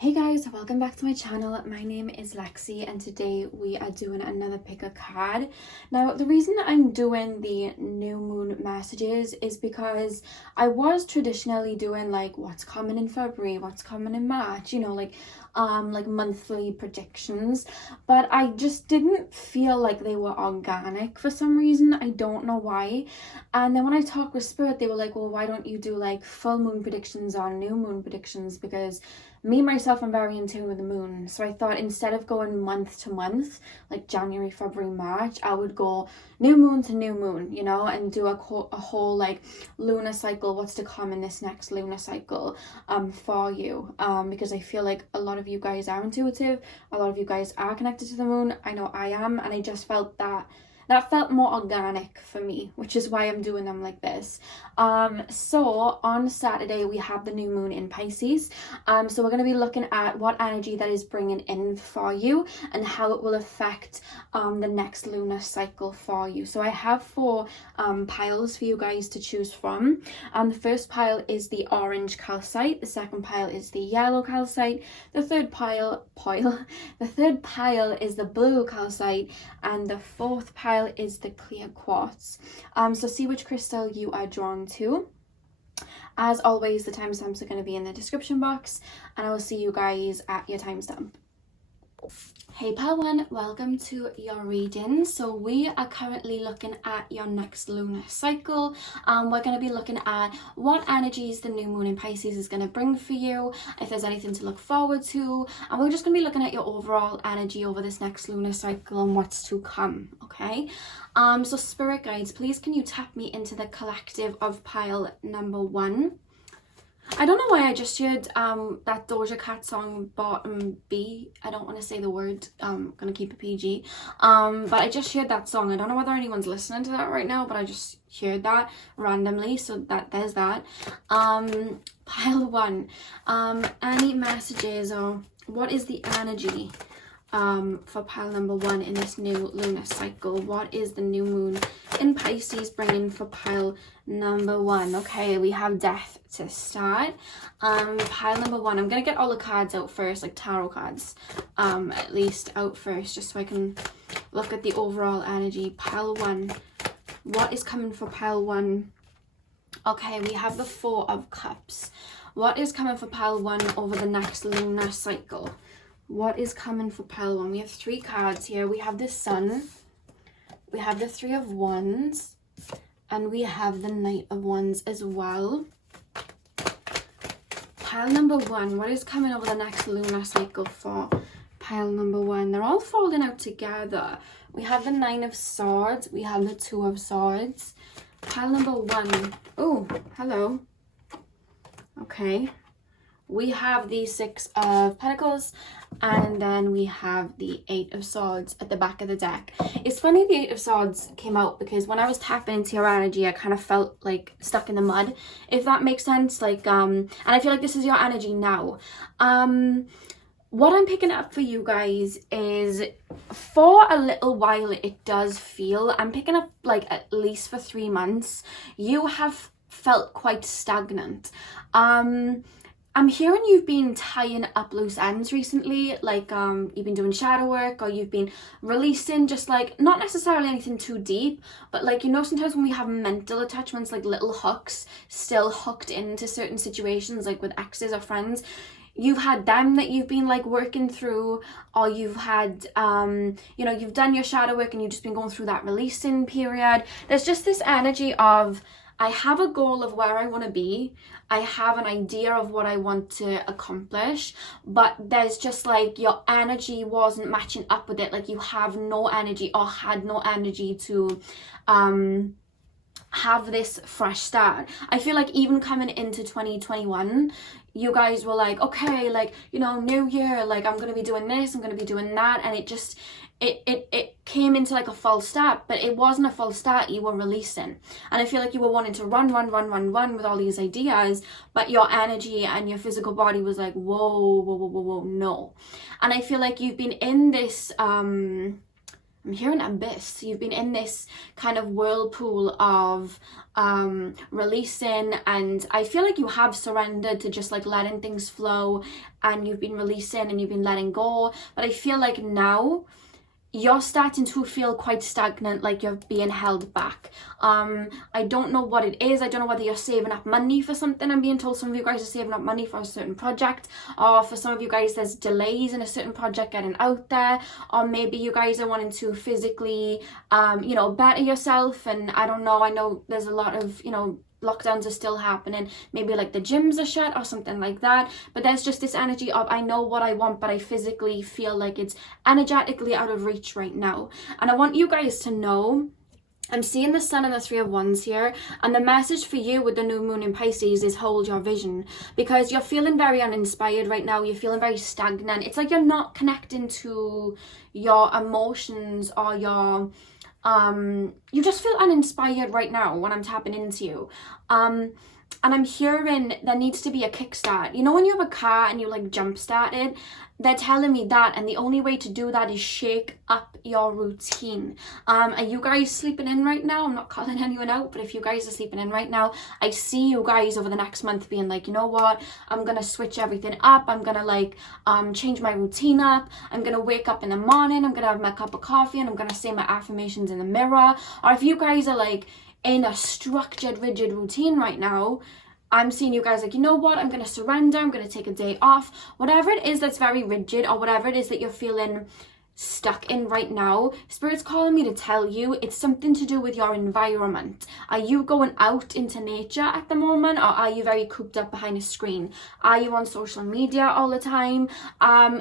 Hey guys, welcome back to my channel. My name is Lexi and today we are doing another pick a card. Now the reason I'm doing the new moon messages is because I was traditionally doing like what's coming in February, what's coming in March, you know, like monthly predictions, but I just didn't feel like they were organic for some reason. I don't know why. And then when I talked with Spirit, they were like, well, why don't you do like full moon predictions or new moon predictions? Because me myself, I'm very in tune with the moon, so I thought instead of going month to month like January, February, March, I would go new moon to new moon, you know, and do a whole like lunar cycle, what's to come in this next lunar cycle for you, because I feel like a lot of you guys are intuitive, a lot of you guys are connected to the moon. I know I am, and I just felt that felt more organic for me, which is why I'm doing them like this. So on Saturday we have the new moon in Pisces. So we're going to be looking at what energy that is bringing in for you and how it will affect the next lunar cycle for you. So I have four piles for you guys to choose from. The first pile is the orange calcite, the second pile is the yellow calcite, the third pile is the blue calcite, and the fourth pile is the clear quartz. So see which crystal you are drawn to. As always, the timestamps are going to be in the description box, and I will see you guys at your timestamp. Hey pile one, welcome to your reading. So we are currently looking at your next lunar cycle. We're going to be looking at what energies the new moon in Pisces is going to bring for you, if there's anything to look forward to, and we're just going to be looking at your overall energy over this next lunar cycle and what's to come. Okay, so spirit guides, please can you tap me into the collective of pile number one. I don't know why I just heard that Doja Cat song Bottom B. I don't want to say the word, I'm gonna keep it PG, but I just heard that song. I don't know whether anyone's listening to that right now, but I just heard that randomly, so that there's that. Pile one, any messages or what is the energy for pile number one in this new lunar cycle? What is the new moon in Pisces bringing for pile number one? Okay, we have death to start. Pile number one, I'm gonna get all the cards out first, like tarot cards, at least out first, just so I can look at the overall energy. Pile one, what is coming for pile one? Okay, we have the Four of Cups. What is coming for pile one over the next lunar cycle? What is coming for pile one? We have three cards here. We have the Sun, we have the Three of Wands, and we have the Knight of Wands as well. Pile number one, what is coming over the next lunar cycle for pile number one? They're all folding out together. We have the Nine of Swords, we have the Two of Swords. Pile number one, oh, hello. Okay. We have the Six of Pentacles, and then we have the Eight of Swords at the back of the deck. It's funny the Eight of Swords came out because when I was tapping into your energy, I kind of felt like stuck in the mud, if that makes sense. Like, and I feel like this is your energy now. What I'm picking up for you guys is for a little while, it does feel, I'm picking up like at least for 3 months, you have felt quite stagnant. I'm hearing you've been tying up loose ends recently, like you've been doing shadow work, or you've been releasing just like, not necessarily anything too deep, but like, you know, sometimes when we have mental attachments, like little hooks still hooked into certain situations, like with exes or friends, you've had them that you've been like working through, or you've had, you know, you've done your shadow work and you've just been going through that releasing period. There's just this energy of, I have a goal of where I want to be. I have an idea of what I want to accomplish, but there's just like your energy wasn't matching up with it. Like you have no energy or had no energy to have this fresh start. I feel like even coming into 2021, you guys were like, okay, like, you know, new year, like I'm going to be doing this, I'm going to be doing that. And it just, it came into like a false start, but it wasn't a false start. You were releasing, and I feel like you were wanting to run with all these ideas, but your energy and your physical body was like, whoa, no. And I feel like you've been in this I'm hearing abyss. You've been in this kind of whirlpool of releasing, and I feel like you have surrendered to just like letting things flow, and you've been releasing and you've been letting go. But I feel like now you're starting to feel quite stagnant, like you're being held back. I don't know what it is. I don't know whether you're saving up money for something. I'm being told some of you guys are saving up money for a certain project, or for some of you guys there's delays in a certain project getting out there, or maybe you guys are wanting to physically you know, better yourself. And I don't know, I know there's a lot of, you know, lockdowns are still happening, maybe like the gyms are shut or something like that, but there's just this energy of I know what I want, but I physically feel like it's energetically out of reach right now. And I want you guys to know, I'm seeing the Sun and the Three of Wands here, and the message for you with the new moon in Pisces is hold your vision, because you're feeling very uninspired right now. You're feeling very stagnant. It's like you're not connecting to your emotions, or your you just feel uninspired right now when I'm tapping into you. And I'm hearing there needs to be a kickstart. You know, when you have a car and you like jump start it, they're telling me that, and the only way to do that is shake up your routine. Are you guys sleeping in right now? I'm not calling anyone out, but if you guys are sleeping in right now, I see you guys over the next month being like, you know what, I'm gonna switch everything up. I'm gonna like change my routine up. I'm gonna wake up in the morning, I'm gonna have my cup of coffee, and I'm gonna say my affirmations in the mirror. Or if you guys are like in a structured, rigid routine right now, I'm seeing you guys like, you know what, I'm going to surrender, I'm going to take a day off. Whatever it is that's very rigid, or whatever it is that you're feeling stuck in right now, Spirit's calling me to tell you it's something to do with your environment. Are you going out into nature at the moment, or are you very cooped up behind a screen? Are you on social media all the time?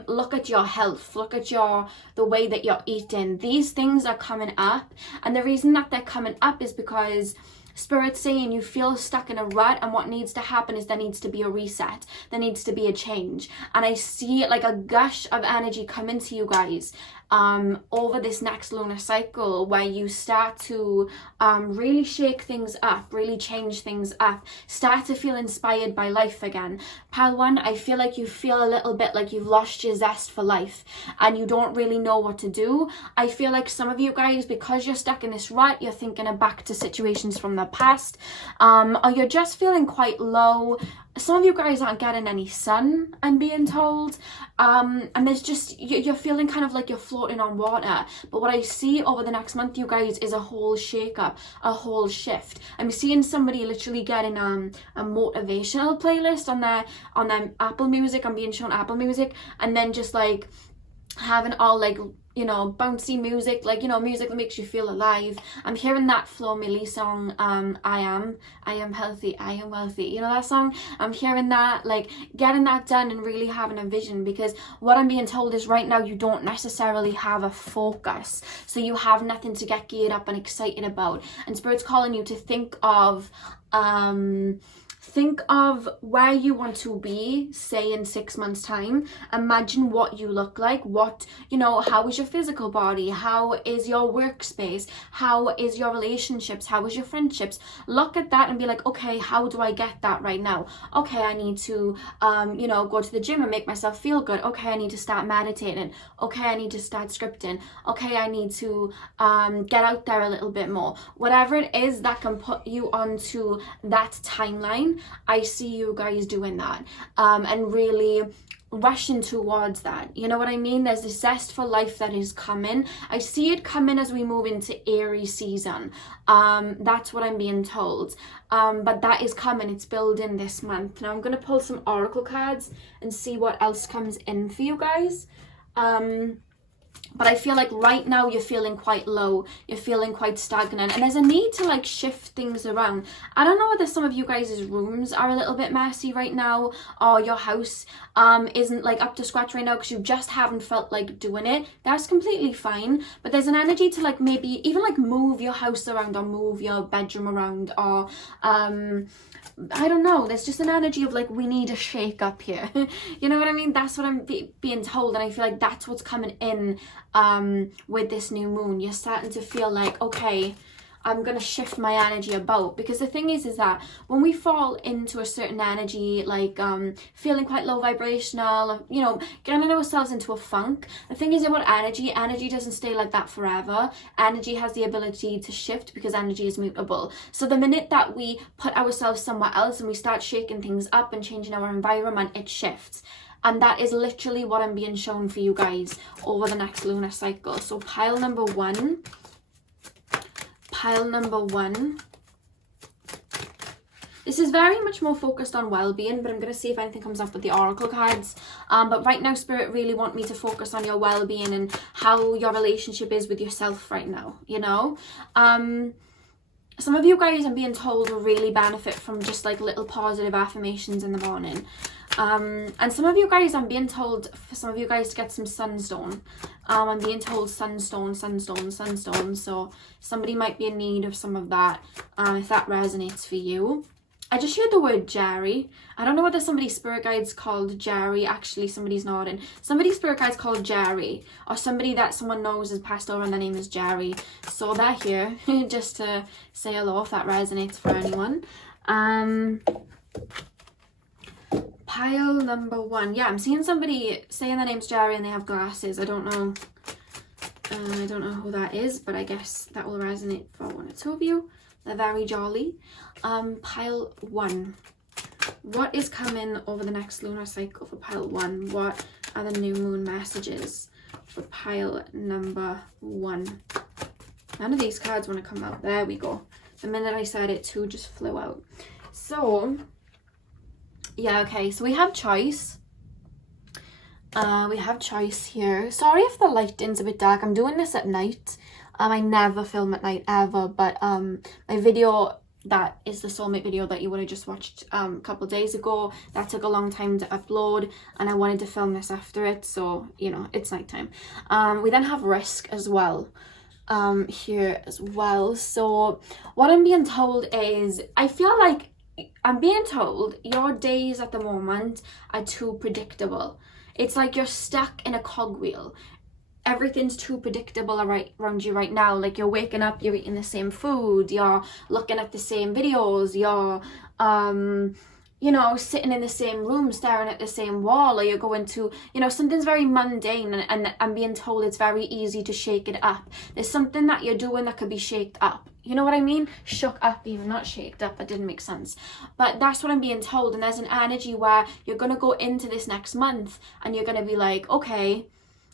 Look at your health, look at the way that you're eating. These things are coming up, and the reason that they're coming up is because Spirit's saying you feel stuck in a rut, and what needs to happen is there needs to be a reset. There needs to be a change. And I see like a gush of energy coming to you guys over this next lunar cycle, where you start to really shake things up, really change things up, start to feel inspired by life again. Pile 1, I feel like you feel a little bit like you've lost your zest for life and you don't really know what to do. I feel like some of you guys, because you're stuck in this rut, you're thinking of back to situations from the past, or you're just feeling quite low. Some of you guys aren't getting any sun, I'm being told, and there's just, you're feeling kind of like you're floating on water. But what I see over the next month, you guys, is a whole shake up, a whole shift. I'm seeing somebody literally getting a motivational playlist on their Apple Music. I'm being shown Apple Music, and then just like having all like, you know, bouncy music, like, you know, music that makes you feel alive. I'm hearing that Flo Milli song, I am healthy, I am wealthy, you know that song? I'm hearing that, like, getting that done and really having a vision, because what I'm being told is right now you don't necessarily have a focus, so you have nothing to get geared up and excited about. And Spirit's calling you to think of where you want to be, say in 6 months time. Imagine what you look like, what, you know, how is your physical body, how is your workspace, how is your relationships, how is your friendships. Look at that and be like, okay, how do I get that right now? Okay, I need to you know, go to the gym and make myself feel good. Okay, I need to start meditating. Okay, I need to start scripting. Okay, I need to get out there a little bit more. Whatever it is that can put you onto that timeline, I see you guys doing that, and really rushing towards that. You know what I mean? There's this zest for life that is coming. I see it coming as we move into Aries season. That's what I'm being told. But that is coming. It's building this month. Now I'm going to pull some oracle cards and see what else comes in for you guys. But I feel like right now you're feeling quite low, you're feeling quite stagnant, and there's a need to like shift things around. I don't know whether some of you guys' rooms are a little bit messy right now, or your house isn't like up to scratch right now because you just haven't felt like doing it. That's completely fine, but there's an energy to like maybe even like move your house around, or move your bedroom around, or I don't know, there's just an energy of like, we need a shake up here. You know what I mean? That's what I'm being told, and I feel like that's what's coming in with this new moon. You're starting to feel like, okay, I'm going to shift my energy about. Because the thing is that when we fall into a certain energy, like feeling quite low vibrational, you know, getting ourselves into a funk, the thing is about energy doesn't stay like that forever. Energy has the ability to shift because energy is mutable. So the minute that we put ourselves somewhere else and we start shaking things up and changing our environment, it shifts. And that is literally what I'm being shown for you guys over the next lunar cycle. So pile number one. This is very much more focused on well-being, but I'm going to see if anything comes up with the oracle cards. But right now, Spirit really want me to focus on your well-being and how your relationship is with yourself right now, you know? Some of you guys, I'm being told, will really benefit from just like little positive affirmations in the morning. And some of you guys, I'm being told for some of you guys to get some sunstone. I'm being told sunstone. So somebody might be in need of some of that, if that resonates for you. I just heard the word Jerry. I don't know whether somebody's spirit guide's called Jerry. Actually, somebody's nodding. Somebody's spirit guide's called Jerry. Or somebody that someone knows has passed over and their name is Jerry. So they're here just to say hello if that resonates for anyone. Pile number one. Yeah, I'm seeing somebody saying their name's Jerry and they have glasses. I don't know who that is, but I guess that will resonate for one or two of you. They're very jolly. Pile one. What is coming over the next lunar cycle for pile one? What are the new moon messages for pile number one? None of these cards want to come out. There we go. The minute I said it, two just flew out. So, yeah, okay. So we have choice. We have choice here. Sorry if the lighting's a bit dark. I'm doing this at night. I never film at night ever, but my video that is the soulmate video that you would have just watched a couple of days ago, that took a long time to upload and I wanted to film this after it, so you know, it's nighttime. We then have risk as well here as well. So what I'm being told is, I feel like I'm being told your days at the moment are too predictable. It's like you're stuck in a cogwheel. Everything's too predictable around you right now. Like you're waking up, you're eating the same food, you're looking at the same videos, you're you know, sitting in the same room staring at the same wall, or you're going to, you know, something's very mundane, and I'm being told it's very easy to shake it up. There's something that you're doing that could be shaked up. You know what I mean? Shook up, even, not shaked up. That didn't make sense. But that's what I'm being told. And there's an energy where you're going to go into this next month and you're going to be like, okay,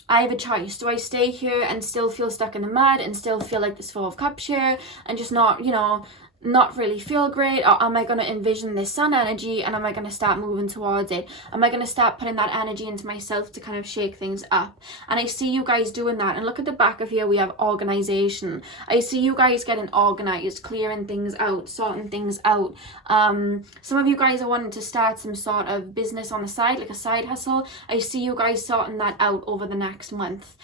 I have a choice. Do I stay here and still feel stuck in the mud and still feel like this Four of Cups here and just not, you know, not really feel great? Or am I going to envision this sun energy and am I going to start moving towards it? Am I going to start putting that energy into myself to kind of shake things up? And I see you guys doing that. And look at the back of here, we have organization. I see you guys getting organized, clearing things out, sorting things out. Some of you guys are wanting to start some sort of business on the side, like a side hustle. I see you guys sorting that out over the next month,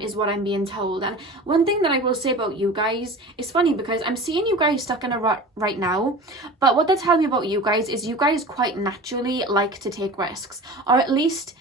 is what I'm being told. And one thing that I will say about you guys, it's funny because I'm seeing you guys stuck in a rut right now, but what they tell me about you guys is you guys quite naturally like to take risks, or at least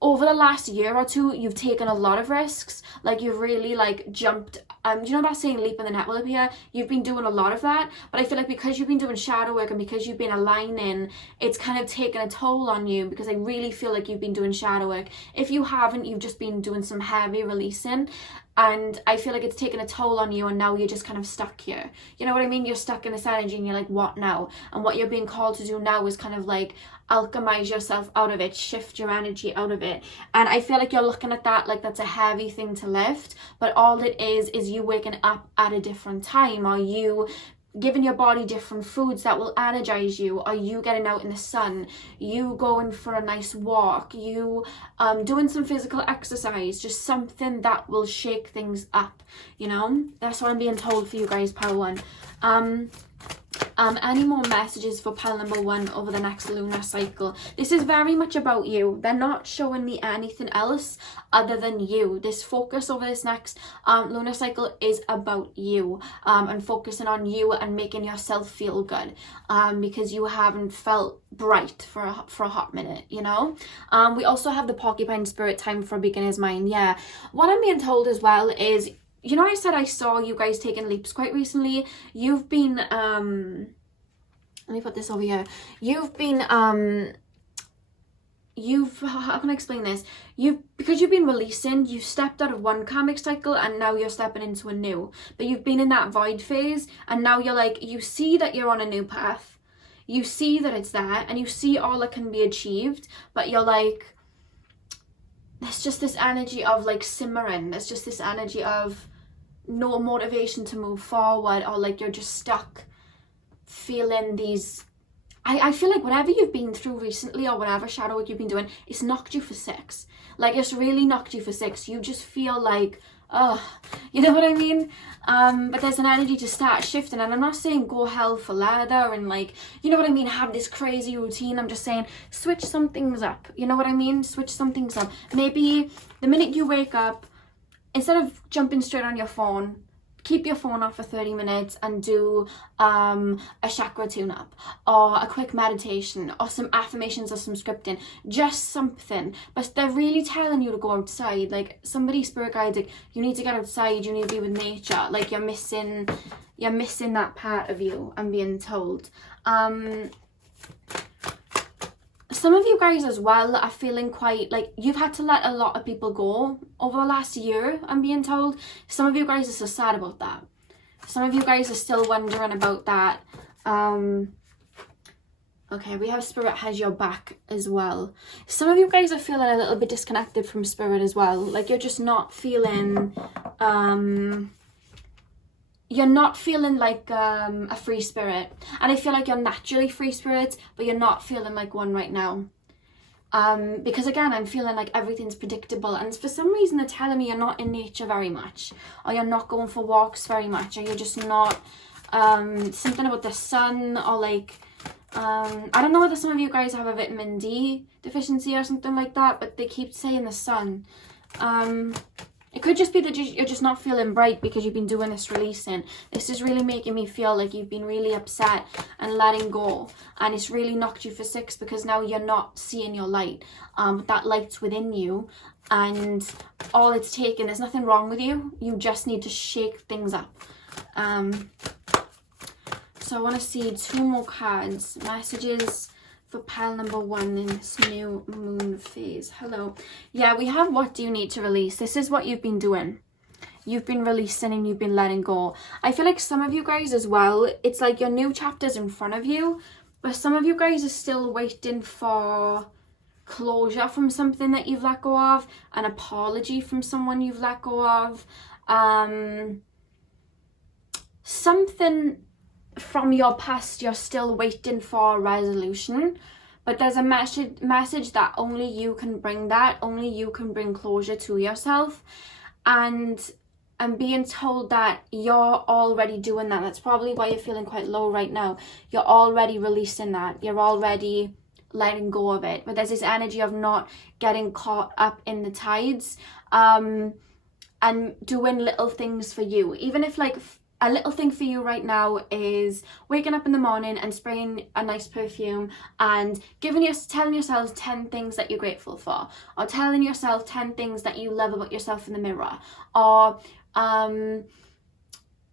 over the last year or two you've taken a lot of risks. Like you've really like jumped, you know that saying, leap in the net will appear? You've been doing a lot of that, but I feel like because you've been doing shadow work and because you've been aligning, it's kind of taken a toll on you, because I really feel like you've been doing shadow work. If you haven't, you've just been doing some heavy releasing, and I feel like it's taken a toll on you, and now you're just kind of stuck here. You know what I mean? You're stuck in this energy and you're like, what now? And what you're being called to do now is kind of like alchemize yourself out of it, shift your energy out of it. And I feel like you're looking at that like that's a heavy thing to lift, but all it is you waking up at a different time, or you giving your body different foods that will energize you, or you getting out in the sun, you going for a nice walk, you doing some physical exercise, just something that will shake things up, you know? That's what I'm being told for you guys, pile one. Any more messages for pile number one over the next lunar cycle? This is very much about you. They're not showing me anything else other than you. This focus over this next lunar cycle is about you, and focusing on you and making yourself feel good, because you haven't felt bright for a hot minute, you know? We also have the porcupine spirit, time for a beginner's mind. Yeah, what I'm being told as well is you know, I said I saw you guys taking leaps quite recently. You've been, let me put this over here. You've been, how can I explain this? Because you've been releasing, you've stepped out of one karmic cycle and now you're stepping into a new. But you've been in that void phase and now you're like, you see that you're on a new path. You see that it's there and you see all that can be achieved, but you're like, there's just this energy of like simmering. There's just this energy of no motivation to move forward, or like you're just stuck feeling these, I feel like whatever you've been through recently or whatever shadow work you've been doing, it's knocked you for six. Like it's really knocked you for six. You just feel like, oh, you know what I mean? But there's an energy to start shifting, and I'm not saying go hell for leather and like, you know what I mean, have this crazy routine. I'm just saying switch some things up. You know what I mean? Switch some things up. Maybe the minute you wake up, instead of jumping straight on your phone, keep your phone off for 30 minutes and do a chakra tune-up or a quick meditation or some affirmations or some scripting, just something. But they're really telling you to go outside. Like somebody, spirit guides, like you need to get outside, you need to be with nature. Like you're missing that part of you, I'm being told. Some of you guys as well are feeling quite like you've had to let a lot of people go over the last year, I'm being told. Some of you guys are so sad about that. Some of you guys are still wondering about that. Okay, we have spirit has your back as well. Some of you guys are feeling a little bit disconnected from spirit as well. Like you're just not feeling, you're not feeling like a free spirit. And I feel like you're naturally free spirit, but you're not feeling like one right now. Because again, I'm feeling like everything's predictable, and for some reason they're telling me you're not in nature very much, or you're not going for walks very much, or you're just not, something about the sun, or like, I don't know whether some of you guys have a vitamin D deficiency or something like that, but they keep saying the sun. It could just be that you're just not feeling bright because you've been doing this releasing. This is really making me feel like you've been really upset and letting go. And it's really knocked you for six because now you're not seeing your light. That light's within you. And all it's taken, there's nothing wrong with you. You just need to shake things up. So I want to see two more cards. Messages for pile number one in this new moon phase. Hello. Yeah, we have what do you need to release. This is what you've been doing. You've been releasing and you've been letting go. I feel like some of you guys as well, it's like your new chapter's in front of you, but some of you guys are still waiting for closure from something that you've let go of, an apology from someone you've let go of, something from your past you're still waiting for a resolution. But there's a message that only you can bring that, only you can bring closure to yourself. And I'm being told that you're already doing that. That's probably why you're feeling quite low right now. You're already releasing that. You're already letting go of it. But there's this energy of not getting caught up in the tides, and doing little things for you. Even if like a little thing for you right now is waking up in the morning and spraying a nice perfume and telling yourselves 10 things that you're grateful for, or telling yourself 10 things that you love about yourself in the mirror, or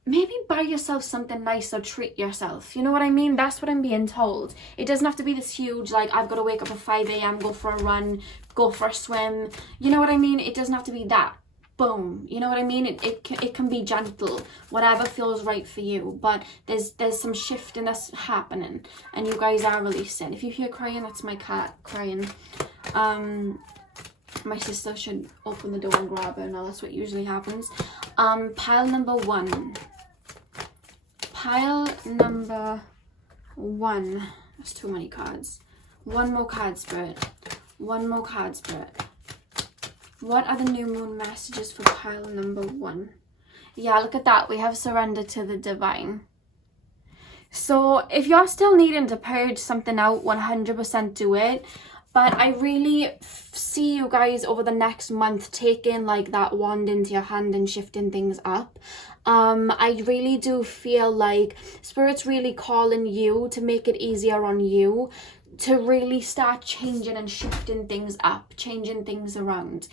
maybe buy yourself something nice or treat yourself. You know what I mean? That's what I'm being told. It doesn't have to be this huge, like, I've got to wake up at 5 a.m, go for a run, go for a swim. You know what I mean? It doesn't have to be that. Boom. You know what I mean? It can be gentle, whatever feels right for you. But there's some shifting that's happening, and you guys are releasing. If you hear crying, that's my cat crying. My sister should open the door and grab her. Now that's what usually happens. Pile number one. Pile number one. That's too many cards. One more card, Spirit. One more card, Spirit. What are the new moon messages for pile number one? Yeah, look at that. We have surrender to the divine. So if you're still needing to purge something out, 100% do it. But I really see you guys over the next month taking like that wand into your hand and shifting things up. I really do feel like Spirit's really calling you to make it easier on you, to really start changing and shifting things up, changing things around,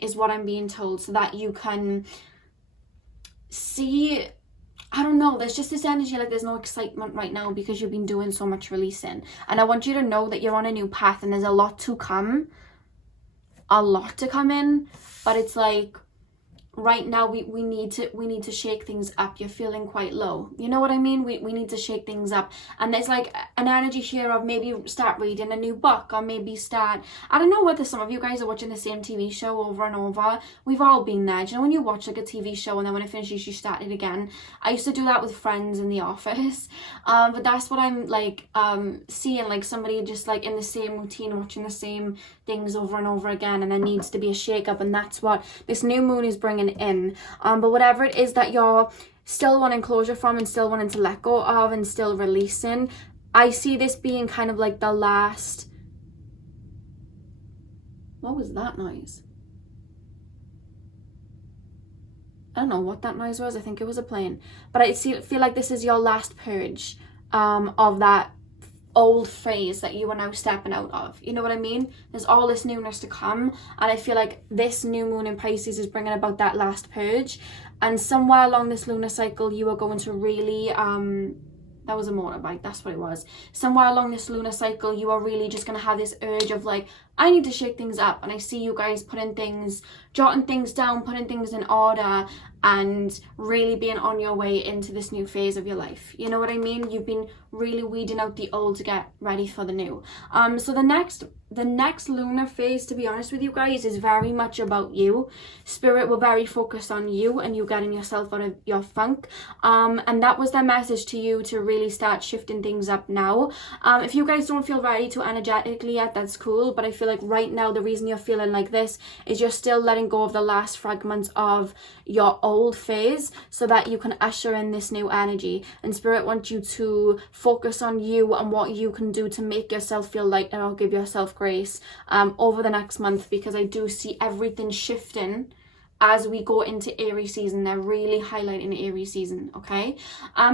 is what I'm being told, so that you can see, I don't know, there's just this energy like there's no excitement right now because you've been doing so much releasing. And I want you to know that you're on a new path and there's a lot to come. A lot to come in. But it's like, right now we need to shake things up. You're feeling quite low, you know what I mean? We need to shake things up, and there's like an energy here of maybe start reading a new book, or maybe start, I don't know whether some of you guys are watching the same TV show over and over. We've all been there. Do you know when you watch like a TV show and then when it finishes you start it again? I used to do that with friends in the office, but that's what I'm like seeing, like somebody just like in the same routine watching the same things over and over again, and there needs to be a shake up, and that's what this new moon is bringing in. But whatever it is that you're still wanting closure from and still wanting to let go of and still releasing, I see this being kind of like the last, what was that noise? I don't know what that noise was. I think it was a plane. But I feel like this is your last purge of that old phase that you are now stepping out of. You know what I mean? There's all this newness to come, and I feel like this new moon in Pisces is bringing about that last purge. And somewhere along this lunar cycle you are going to really that was a motorbike, that's what it was. Somewhere along this lunar cycle you are really just going to have this urge of like, I need to shake things up. And I see you guys jotting things down, putting things in order, and really being on your way into this new phase of your life. You know what I mean? You've been really weeding out the old to get ready for the new. So the next lunar phase, to be honest with you guys, is very much about you. Spirit were very focused on you and you getting yourself out of your funk. And that was their message to you, to really start shifting things up now. If you guys don't feel ready to energetically yet, that's cool. But I feel like right now the reason you're feeling like this is you're still letting go of the last fragments of your old phase so that you can usher in this new energy. And Spirit wants you to focus on you and what you can do to make yourself feel lighter or give yourself grace over the next month, because I do see everything shifting as we go into Aries season. They're really highlighting Aries season, okay?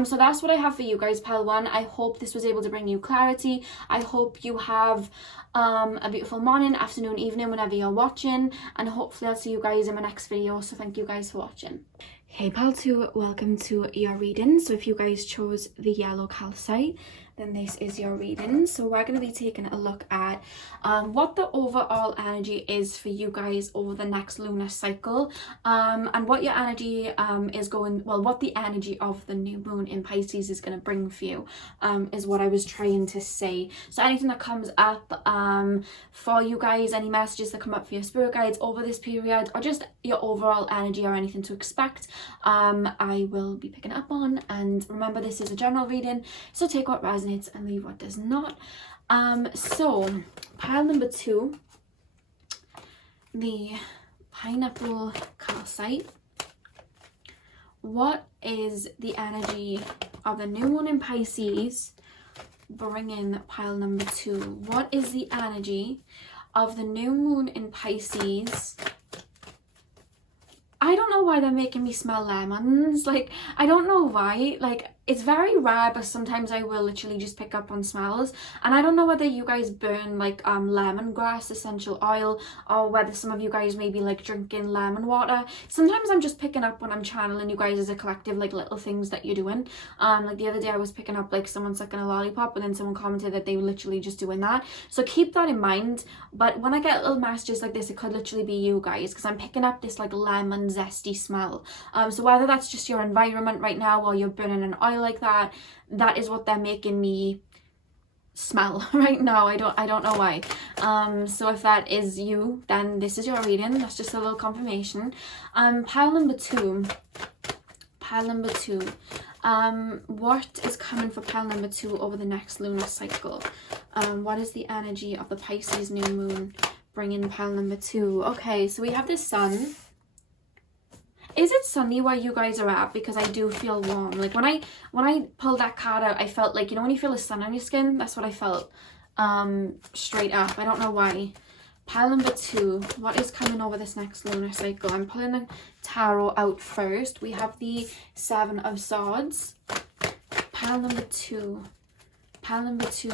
So that's what I have for you guys, Pile 1. I hope this was able to bring you clarity. I hope you have a beautiful morning, afternoon, evening, whenever you're watching, and hopefully I'll see you guys in my next video. So thank you guys for watching. Hey Pile 2, welcome to your reading. So if you guys chose the yellow calcite, then this is your reading. So we're going to be taking a look at what the overall energy is for you guys over the next lunar cycle, and what your energy what the energy of the new moon in Pisces is going to bring for you, is what I was trying to say. So anything that comes up for you guys, any messages that come up for your spirit guides over this period, or just your overall energy or anything to expect, I will be picking up on. And remember, this is a general reading, so take what resonates and leave what does not. So pile number 2, the pineapple calcite. What is the energy of the new moon in Pisces? Bring in pile number 2. What is the energy of the new moon in Pisces? I don't know why they're making me smell lemons. Like, I don't know why. Like, it's very rare, but sometimes I will literally just pick up on smells. And I don't know whether you guys burn like lemongrass essential oil, or whether some of you guys maybe like drinking lemon water. Sometimes I'm just picking up when I'm channeling you guys as a collective, like little things that you're doing. Like the other day I was picking up like someone sucking a lollipop, and then someone commented that they were literally just doing that. So keep that in mind. But when I get little messages like this, it could literally be you guys, because I'm picking up this like lemon zesty smell. So whether that's just your environment right now, or you're burning an oil like that, that is what they're making me smell right now. I don't know why. So if that is you, then this is your reading. That's just a little confirmation. Pile number 2, what is coming for pile number 2 over the next lunar cycle? What is the energy of the Pisces new moon? Bring in pile number 2. Okay, so we have the sun. Is it sunny where you guys are at? Because I do feel warm. Like when I pulled that card out, I felt like, you know when you feel the sun on your skin? That's what I felt. Straight up. I don't know why. Pile number 2. What is coming over this next lunar cycle? I'm pulling the tarot out first. We have the 7 of Swords. Pile number 2.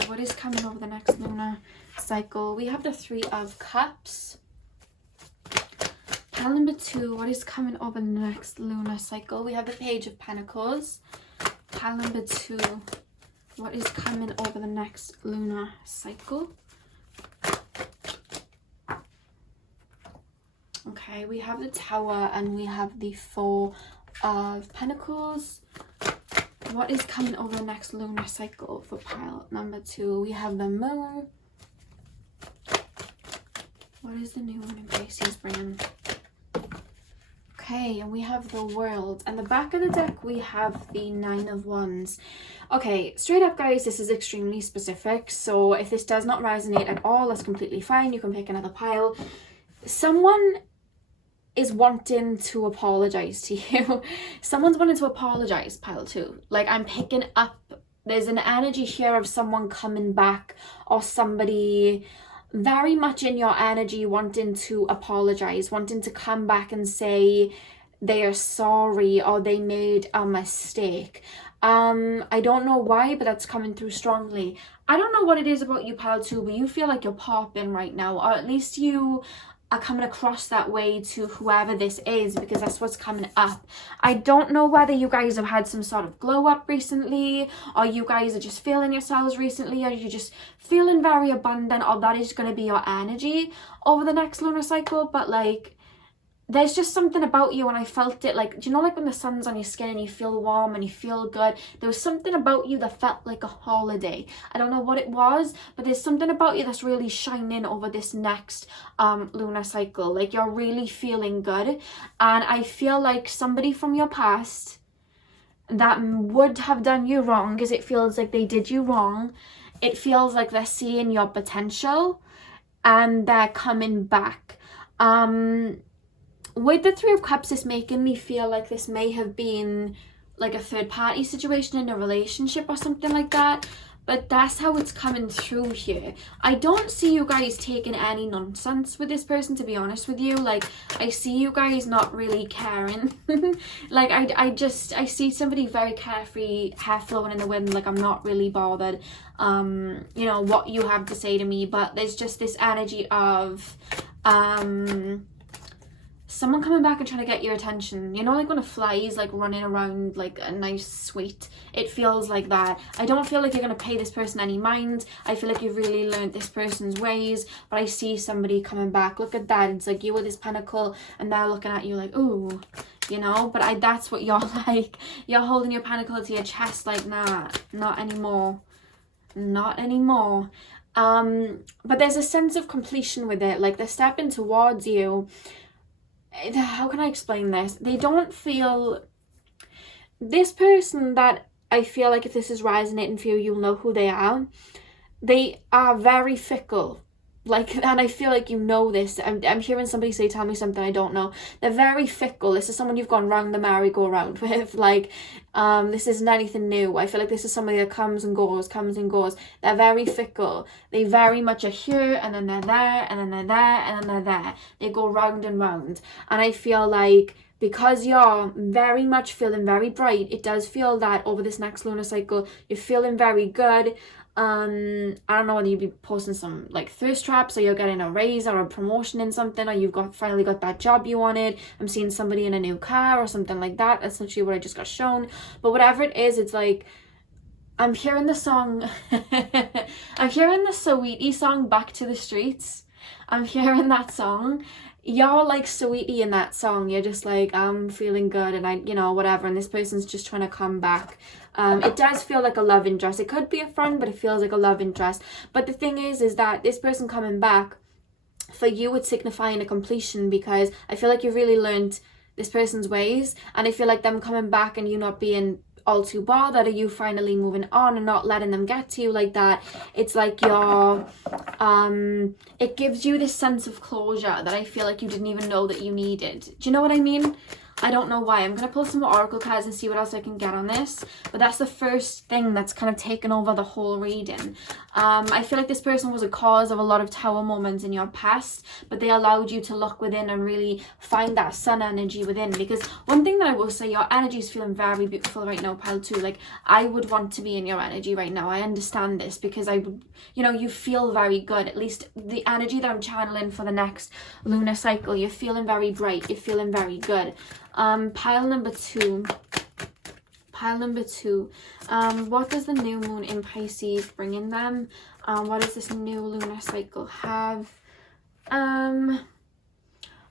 What is coming over the next lunar cycle? We have the 3 of Cups. Pile number 2, what is coming over the next lunar cycle? We have the Page of Pentacles. Pile number 2, what is coming over the next lunar cycle? Okay, we have the Tower and we have the 4 of Pentacles. What is coming over the next lunar cycle for pile number 2? We have the Moon. What is the new one in Pisces bringing? Okay, and we have the World. And the back of the deck, we have the 9 of Wands. Okay, straight up, guys, this is extremely specific. So if this does not resonate at all, that's completely fine. You can pick another pile. Someone is wanting to apologize to you. Someone's wanting to apologize, pile 2. Like, I'm picking up, there's an energy here of someone coming back, or somebody very much in your energy wanting to apologize, wanting to come back and say they are sorry or they made a mistake. I don't know why, but that's coming through strongly. I don't know what it is about you, pile 2, but you feel like you're popping right now, or at least you are coming across that way to whoever this is, because that's what's coming up. I don't know whether you guys have had some sort of glow up recently, or you guys are just feeling yourselves recently, or you're just feeling very abundant, or that is going to be your energy over the next lunar cycle. But like, there's just something about you, and I felt it, like, do you know, like when the sun's on your skin and you feel warm and you feel good? There was something about you that felt like a holiday. I don't know what it was, but there's something about you that's really shining over this next lunar cycle. Like, you're really feeling good, and I feel like somebody from your past that would have done you wrong, because it feels like they did you wrong. It feels like they're seeing your potential and they're coming back. With the 3 of Cups, it's making me feel like this may have been like a third party situation in a relationship or something like that. But that's how it's coming through here. I don't see you guys taking any nonsense with this person, to be honest with you. Like, I see you guys not really caring. Like, I see somebody very carefree, hair flowing in the wind, like, I'm not really bothered, you know, what you have to say to me. But there's just this energy of, someone coming back and trying to get your attention. You know, like when a fly is like running around like a nice sweet, it feels like that. I don't feel like you're going to pay this person any mind. I feel like you've really learned this person's ways, but I see somebody coming back. Look at that. It's like you with this pentacle and they're looking at you like, ooh, you know. But that's what you're like. You're holding your pentacle to your chest like, nah, not anymore. Not anymore. But there's a sense of completion with it. Like, they're stepping towards you. How can I explain this? They don't feel, this person that I feel like, if this is resonating for you, you'll know who they are. They are very fickle. Like, and I feel like you know this. I'm hearing somebody say, tell me something I don't know. They're very fickle. This is someone you've gone round the merry-go-round with. Like, this isn't anything new. I feel like this is somebody that comes and goes, comes and goes. They're very fickle. They very much are here, and then they're there, and then they're there, and then they're there. They go round and round. And I feel like, because you're very much feeling very bright, it does feel that over this next lunar cycle, you're feeling very good. I don't know whether you'd be posting some like thirst traps, or you're getting a raise or a promotion in something, or you've finally got that job you wanted. I'm seeing somebody in a new car or something like that. That's literally what I just got shown. But whatever it is, it's like, I'm hearing the song I'm hearing the Saweetie song, Back to the Streets. I'm hearing that song. You're like Saweetie in that song. You're just like, I'm feeling good, and I, you know, whatever, and this person's just trying to come back. It does feel like a love interest. It could be a friend, but it feels like a love interest. But the thing is that this person coming back, for you, it's signifying a completion, because I feel like you really learned this person's ways, and I feel like them coming back and you not being all too bothered, or you finally moving on and not letting them get to you like that. It's like you're, it gives you this sense of closure that I feel like you didn't even know that you needed. Do you know what I mean? I don't know why. I'm going to pull some more oracle cards and see what else I can get on this. But that's the first thing that's kind of taken over the whole reading. I feel like this person was a cause of a lot of tower moments in your past, but they allowed you to look within and really find that sun energy within. Because one thing that I will say, your energy is feeling very beautiful right now, pile 2. Like, I would want to be in your energy right now. I understand this because I would, you know, you feel very good. At least the energy that I'm channeling for the next lunar cycle, you're feeling very bright. You're feeling very good. Pile number 2. Pile number 2. What does the new moon in Pisces bring in them? What does this new lunar cycle have?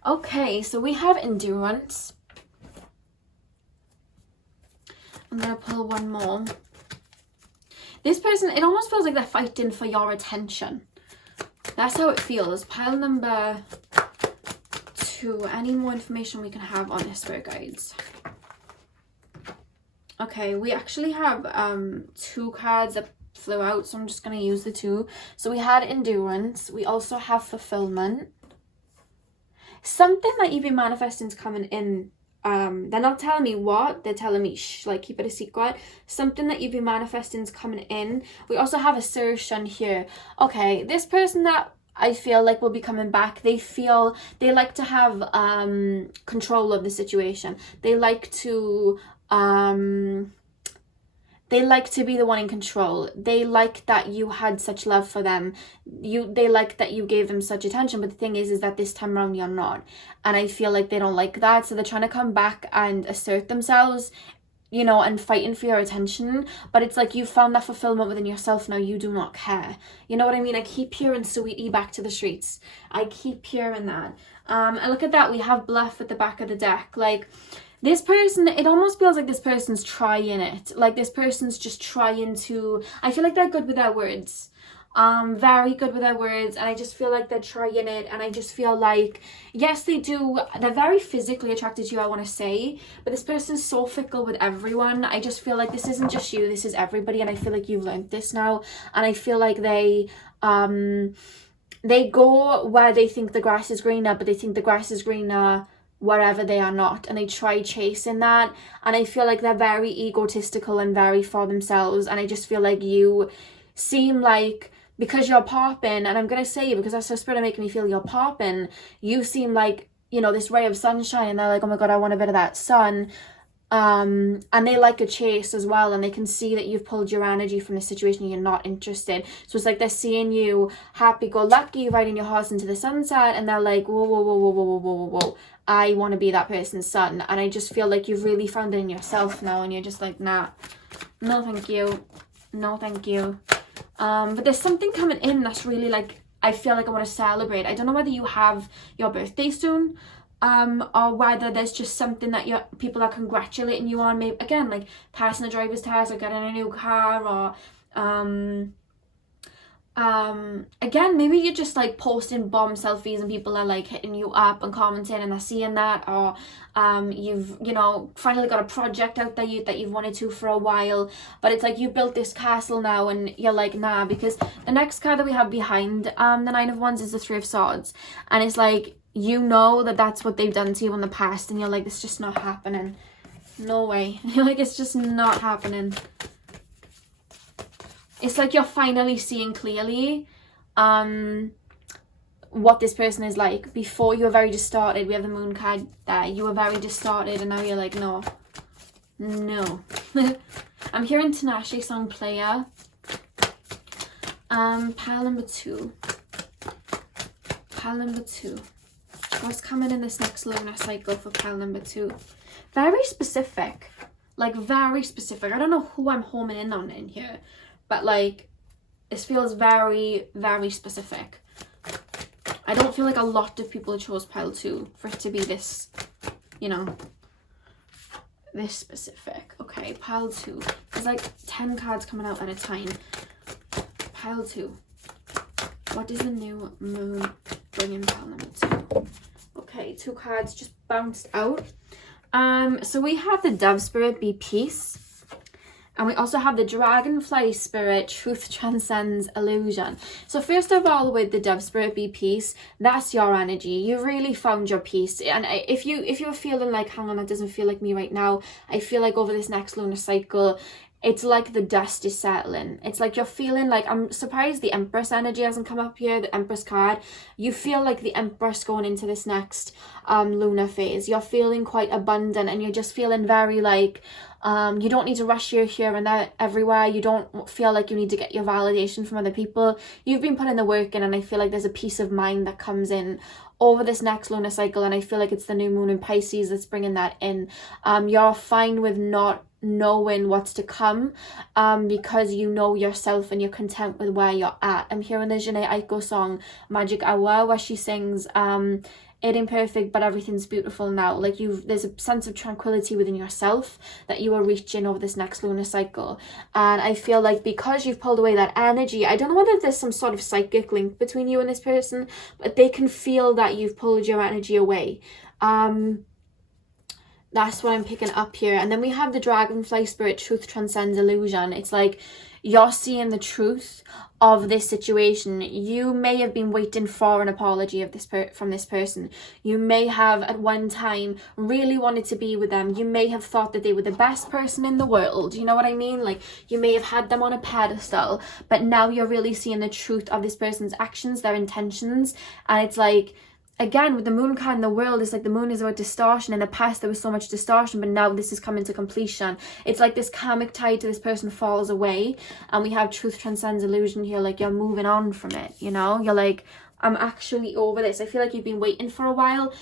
Okay, so we have endurance. I'm gonna pull one more. This person, it almost feels like they're fighting for your attention. That's how it feels. Pile number 2. Any more information we can have on this, spirit guides? Okay, we actually have 2 cards that flew out, so I'm just going to use the 2. So we had endurance. We also have fulfillment. Something that you've been manifesting is coming in. They're not telling me what. They're telling me, shh, like, keep it a secret. Something that you've been manifesting is coming in. We also have assertion here. Okay, this person that I feel like will be coming back, they like to have control of the situation. They like to be the one in control. They like that you had such love for them. They like that you gave them such attention. But the thing is that this time around you're not. And I feel like they don't like that. So they're trying to come back and assert themselves, you know, and fighting for your attention. But it's like you found that fulfillment within yourself now. You do not care. You know what I mean? I keep hearing Sweetie back to the streets. I keep hearing that. And look at that. We have Bluff at the back of the deck. Like, this person, it almost feels like this person's trying it. Like, this person's just trying to... I feel like they're good with their words. Very good with their words. And I just feel like they're trying it. And I just feel like, yes, they do. They're very physically attracted to you, I want to say. But this person's so fickle with everyone. I just feel like this isn't just you. This is everybody. And I feel like you've learned this now. And I feel like they go where they think the grass is greener. But they think the grass is greener wherever they are not, and they try chasing that. And I feel like they're very egotistical and very for themselves. And I just feel like you seem like, because you're popping, and I'm gonna say, because that's the spirit of making me feel you're popping, you seem like, you know, this ray of sunshine, and they're like, oh my god, I want a bit of that sun. And they like a chase as well, and they can see that you've pulled your energy from the situation and you're not interested. So it's like they're seeing you happy-go-lucky riding your horse into the sunset, and they're like, whoa, whoa, whoa, whoa, whoa, whoa, whoa, whoa, I want to be that person's son. And I just feel like you've really found it in yourself now, and you're just like, nah, no thank you, no thank you. But there's something coming in that's really like, I feel like I want to celebrate. I don't know whether you have your birthday soon, or whether there's just something that people are congratulating you on. Maybe, again, like passing a driver's test or getting a new car, or again, maybe you're just like posting bomb selfies and people are like hitting you up and commenting and they're seeing that, or you've, you know, finally got a project out there that you've wanted to for a while, but it's like you built this castle now and you're like, nah. Because the next card that we have behind the Nine of Wands is the Three of Swords, and it's like, you know that that's what they've done to you in the past, and you're like, it's just not happening. No way. You're like, it's just not happening. It's like you're finally seeing clearly what this person is like. Before, you were very distorted. We have the Moon card there. You were very distorted, and now you're like, no. No. I'm hearing Tinashe song Player. Pile number 2. Pile number 2. What's coming in this next lunar cycle for pile number 2? Very specific. Like, very specific. I don't know who I'm homing in on in here, but like, this feels very, very specific. I don't feel like a lot of people chose pile 2 for it to be this, you know, this specific. Okay, pile 2. There's like 10 cards coming out at a time. Pile 2. What does the new moon bring in pile number 2? Okay, 2 cards just bounced out. So we have the Dove Spirit be peace. And we also have the dragonfly spirit, truth transcends illusion. So first of all, with the dove spirit, be peace, that's your energy. You really found your peace. And if you're feeling like, hang on, that doesn't feel like me right now, I feel like over this next lunar cycle, it's like the dust is settling. It's like you're feeling like, I'm surprised the Empress energy hasn't come up here, the Empress card. You feel like the Empress going into this next lunar phase. You're feeling quite abundant, and you're just feeling very like, you don't need to rush here and there everywhere. You don't feel like you need to get your validation from other people. You've been putting the work in, and I feel like there's a peace of mind that comes in over this next lunar cycle, and I feel like it's the new moon in Pisces that's bringing that in. You're fine with not knowing what's to come, because you know yourself and you're content with where you're at. I'm hearing the Jhené Aiko song Magic Hour, where she sings it ain't perfect but everything's beautiful now. Like there's a sense of tranquility within yourself that you are reaching over this next lunar cycle. And I feel like because you've pulled away that energy, I don't know whether there's some sort of psychic link between you and this person, but they can feel that you've pulled your energy away. That's what I'm picking up here. And then we have the dragonfly spirit, truth transcends illusion. It's like you're seeing the truth of this situation. You may have been waiting for an apology of from this person. You may have at one time really wanted to be with them. You may have thought that they were the best person in the world. You know what I mean? Like you may have had them on a pedestal, but now you're really seeing the truth of this person's actions, their intentions. And it's like, again, with the moon card in the world, it's like the moon is about distortion. In the past, there was so much distortion, but now this is coming to completion. It's like this karmic tie to this person falls away, and we have truth transcends illusion here. Like you're moving on from it, you know? You're like, I'm actually over this. I feel like you've been waiting for a while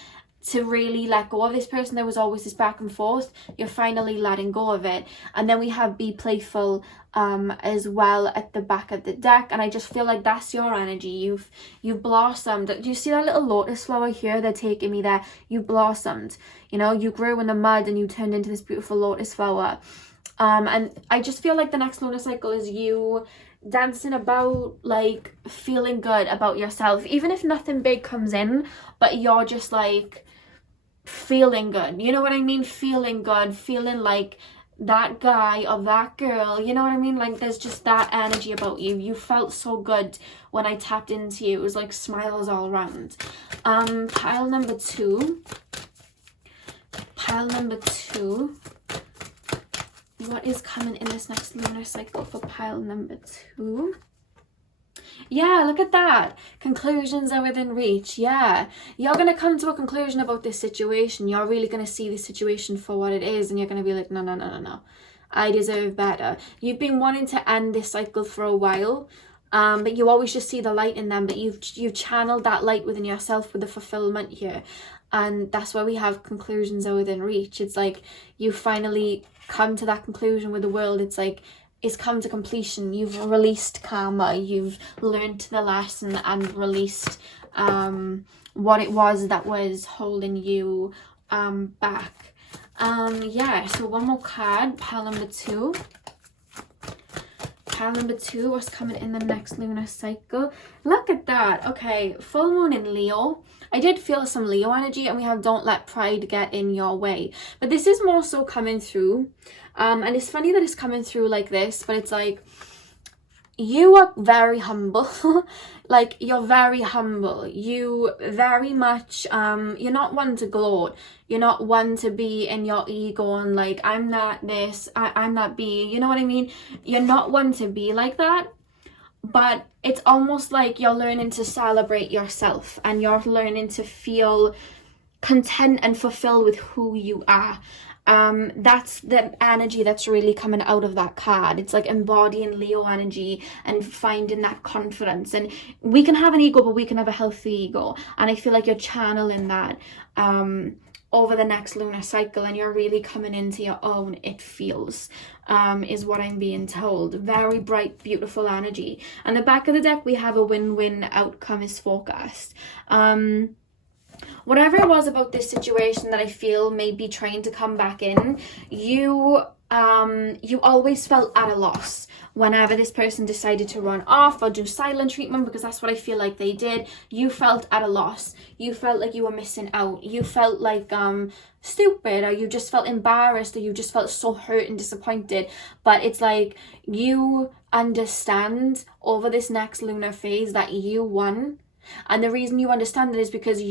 to really let go of this person. There was always this back and forth. You're finally letting go of it. And then we have be playful as well at the back of the deck, and I just feel like that's your energy. You've blossomed. Do you see that little lotus flower here? They're taking me there. You blossomed, you know, you grew in the mud and you turned into this beautiful lotus flower. And I just feel like the next lunar cycle is you dancing about, like feeling good about yourself, even if nothing big comes in, but you're just like feeling good. You know what I mean? Feeling good, feeling like that guy or that girl, you know what I mean? Like there's just that energy about you. You felt so good when I tapped into you. It was like smiles all around. Pile number two. What is coming in this next lunar cycle for pile number 2? Yeah, look at that. Conclusions are within reach. Yeah, you're going to come to a conclusion about this situation. You're really going to see the situation for what it is, and you're going to be like, no. I deserve better. You've been wanting to end this cycle for a while, but you always just see the light in them, but you've channeled that light within yourself with the fulfillment here. And that's why we have conclusions are within reach. It's like you finally come to that conclusion with the world. It's like it's come to completion. You've released karma. You've learned the lesson and released what it was that was holding you back. Yeah, so one more card, pile number 2. Pile number 2, what's coming in the next lunar cycle? Look at that. Okay, full moon in Leo. I did feel some Leo energy, and we have don't let pride get in your way. But this is more so coming through. And it's funny that it's coming through like this, but it's like you are very humble. Like you're very humble. You very much you're not one to gloat. You're not one to be in your ego and like I'm not this, I'm not B, you know what I mean? You're not one to be like that. But it's almost like you're learning to celebrate yourself, and you're learning to feel content and fulfilled with who you are. That's the energy that's really coming out of that card. It's like embodying Leo energy and finding that confidence. And we can have an ego, but we can have a healthy ego. And I feel like you're channeling that over the next lunar cycle, and you're really coming into your own, it feels, is what I'm being told. Very bright, beautiful energy. And the back of the deck, we have a win-win outcome is forecast. Whatever it was about this situation that I feel may be trying to come back in, you you always felt at a loss whenever this person decided to run off or do silent treatment, because that's what I feel like they did. You felt at a loss. You felt like you were missing out. You felt like stupid, or you just felt embarrassed, or you just felt so hurt and disappointed. But it's like you understand over this next lunar phase that you won. And the reason you understand it is because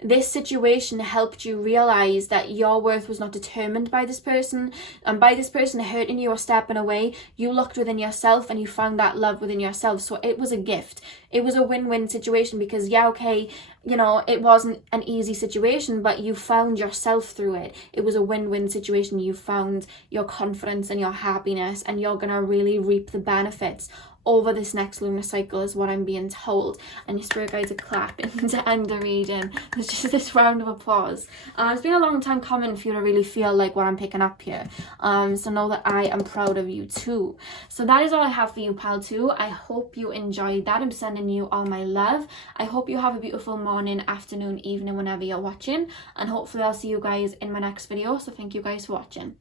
this situation helped you realize that your worth was not determined by this person, and by this person hurting you or stepping away, you looked within yourself and you found that love within yourself. So it was a gift. It was a win-win situation, because yeah, okay, you know, it wasn't an easy situation, but you found yourself through it. It was a win-win situation. You found your confidence and your happiness, and you're gonna really reap the benefits over this next lunar cycle, is what I'm being told. And your spirit guides are clapping to end the reading. There's just this round of applause. It's been a long time coming for you to really feel like what I'm picking up here. So know that I am proud of you too. So that is all I have for you, pile 2. I hope you enjoyed that. I'm sending you all my love. I hope you have a beautiful morning, afternoon, evening, whenever you're watching. And hopefully I'll see you guys in my next video. So thank you guys for watching.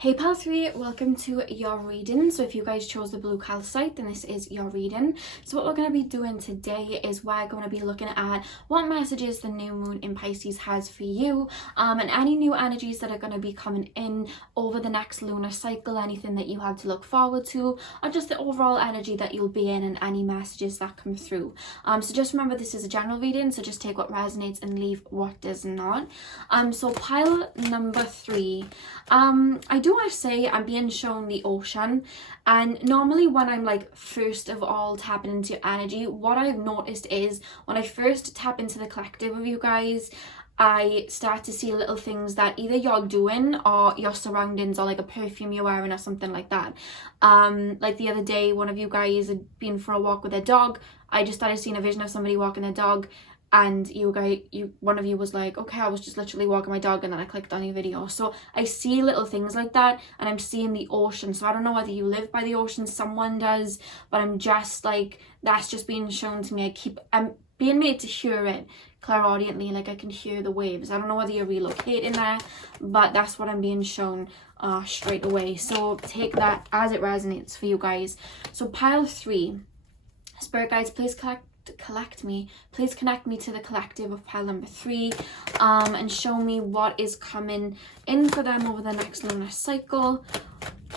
Hey pile 3, welcome to your reading. So if you guys chose the blue calcite, then this is your reading. So what we're going to be doing today is we're going to be looking at what messages the new moon in Pisces has for you, and any new energies that are going to be coming in over the next lunar cycle, anything that you have to look forward to, or just the overall energy that you'll be in, and any messages that come through. So just remember, this is a general reading, so just take what resonates and leave what does not. So pile number 3, I do want to say I'm being shown the ocean, and normally when I'm like first of all tapping into energy, what I've noticed is when I first tap into the collective of you guys, I start to see little things that either you're doing or your surroundings, or like a perfume you're wearing or something like that. Like the other day, one of you guys had been for a walk with a dog. I just started seeing a vision of somebody walking their dog, and one of you was like, okay, I was just literally walking my dog, and then I clicked on your video. So I see little things like that, and I'm seeing the ocean. So I don't know whether you live by the ocean, someone does, but I'm just like, that's just being shown to me. I'm being made to hear it clairaudiently, like I can hear the waves. I don't know whether you're relocating there, but that's what I'm being shown straight away. So take that as it resonates for you guys. So pile 3, spirit guides, please connect me to the collective of pile number 3, and show me what is coming in for them over the next lunar cycle.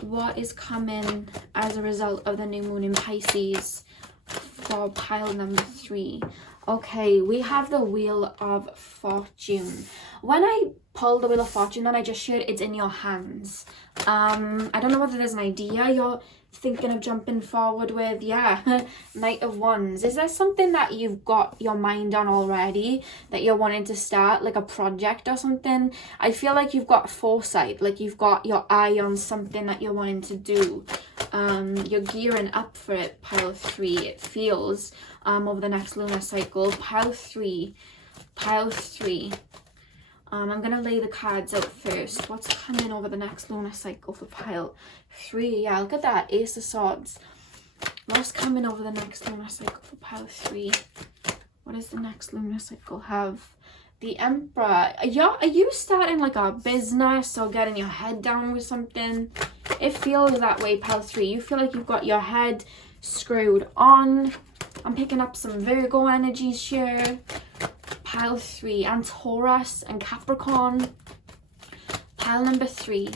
What is coming as a result of the new moon in Pisces for pile number 3. Okay, we have the Wheel of Fortune. When I pull the Wheel of Fortune, then I just shared it's in your hands. I don't know whether there's an idea you're thinking of jumping forward with. Yeah, Knight of Wands. Is there something that you've got your mind on already that you're wanting to start, like a project or something? I feel like you've got foresight, like you've got your eye on something that you're wanting to do. You're gearing up for it, pile 3, it feels, over the next lunar cycle. Pile 3. I'm going to lay the cards out first. What's coming over the next lunar cycle for pile 3? Yeah, look at that. Ace of Swords. What's coming over the next lunar cycle for pile 3? What does the next lunar cycle have? The Emperor. Are you starting like a business or getting your head down with something? It feels that way, pile 3. You feel like you've got your head screwed on. I'm picking up some Virgo energies here. Pile 3, and Taurus and Capricorn. Pile number 3.